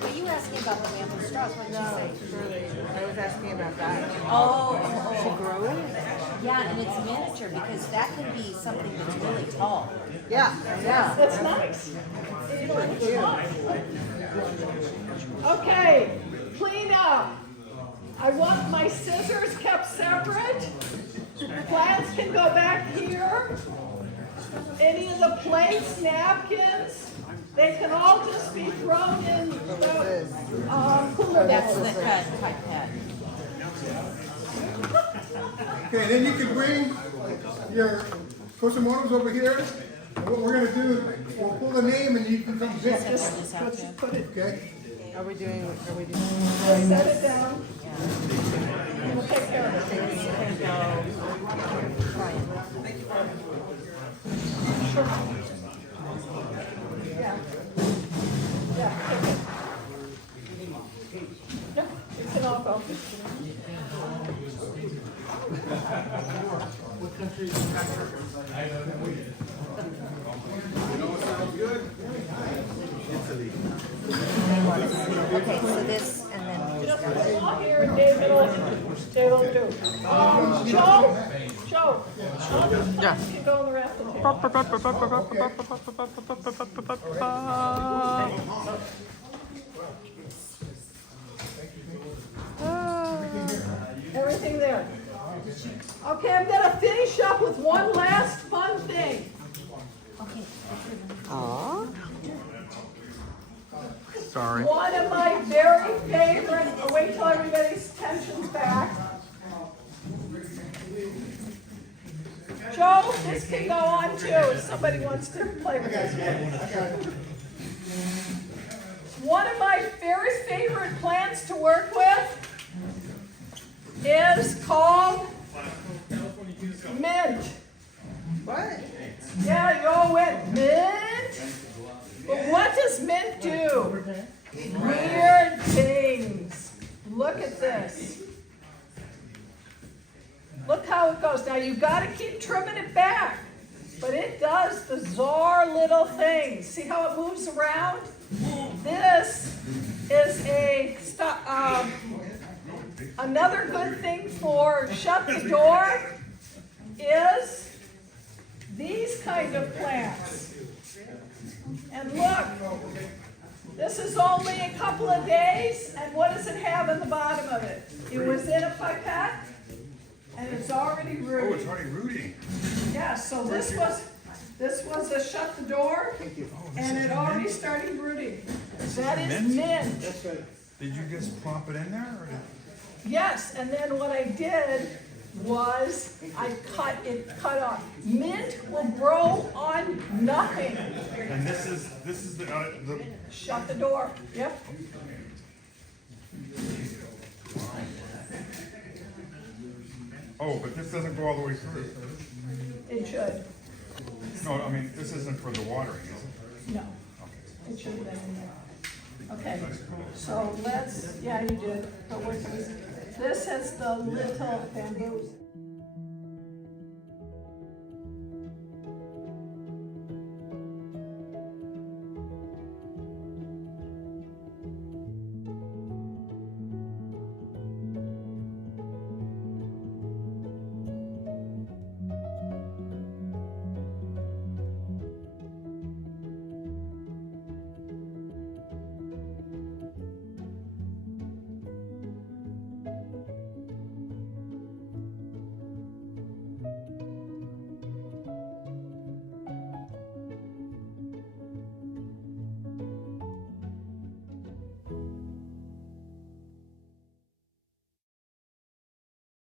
Were you asking about the bamboo straws? What did you say? Surely, I was asking about that. Oh. To grow it? Yeah, and it's miniature because that could be something that's really tall. Yeah, yeah. That's nice. Okay, clean up. I want my scissors kept separate. Plants can go back here. Any of the plates, napkins, they can all just be thrown in the cooler. That's the pipette. Okay, then you can bring your Kusamonos over here. And what we're gonna do, we'll pull the name and you can come visit. Just put it, Okay? Are we doing? set it down. And we'll take care of it. Sure. Yeah. Yeah, take it. No, it can all go. What country is the country? Okay, so this and then. Just put it on here and David will do. Joe, all these plants can go on the raft table. Everything there. Okay, I'm gonna finish up with one last fun thing. Sorry. One of my very favorite, wait till everybody's tension's back. Joe, this can go on too if somebody wants to play with this. One of my very favorite plants to work with is called mint. What? Yeah, you all went mint? But what does mint do? Weird things. Look at this. Look how it goes. Now you've got to keep trimming it back, but it does bizarre little things. See how it moves around? This is another good thing for shut the door is these kind of plants. And look, this is only a couple of days, and what does it have in the bottom of it? It was in a pipette, and it's already rooting. Oh, it's already rooting. Yeah, so this was a shut the door, and it already started rooting. That is mint. Did you just plop it in there? Or Yes, and then what I did was I cut off. Mint will grow on nothing. and this is the Shut the door. Yep. oh, but this doesn't go all the way through. It should. No, I mean this isn't for the watering, is it? No. It should have been in there. Okay. So let's. Yeah, you did. But this has the little bamboos.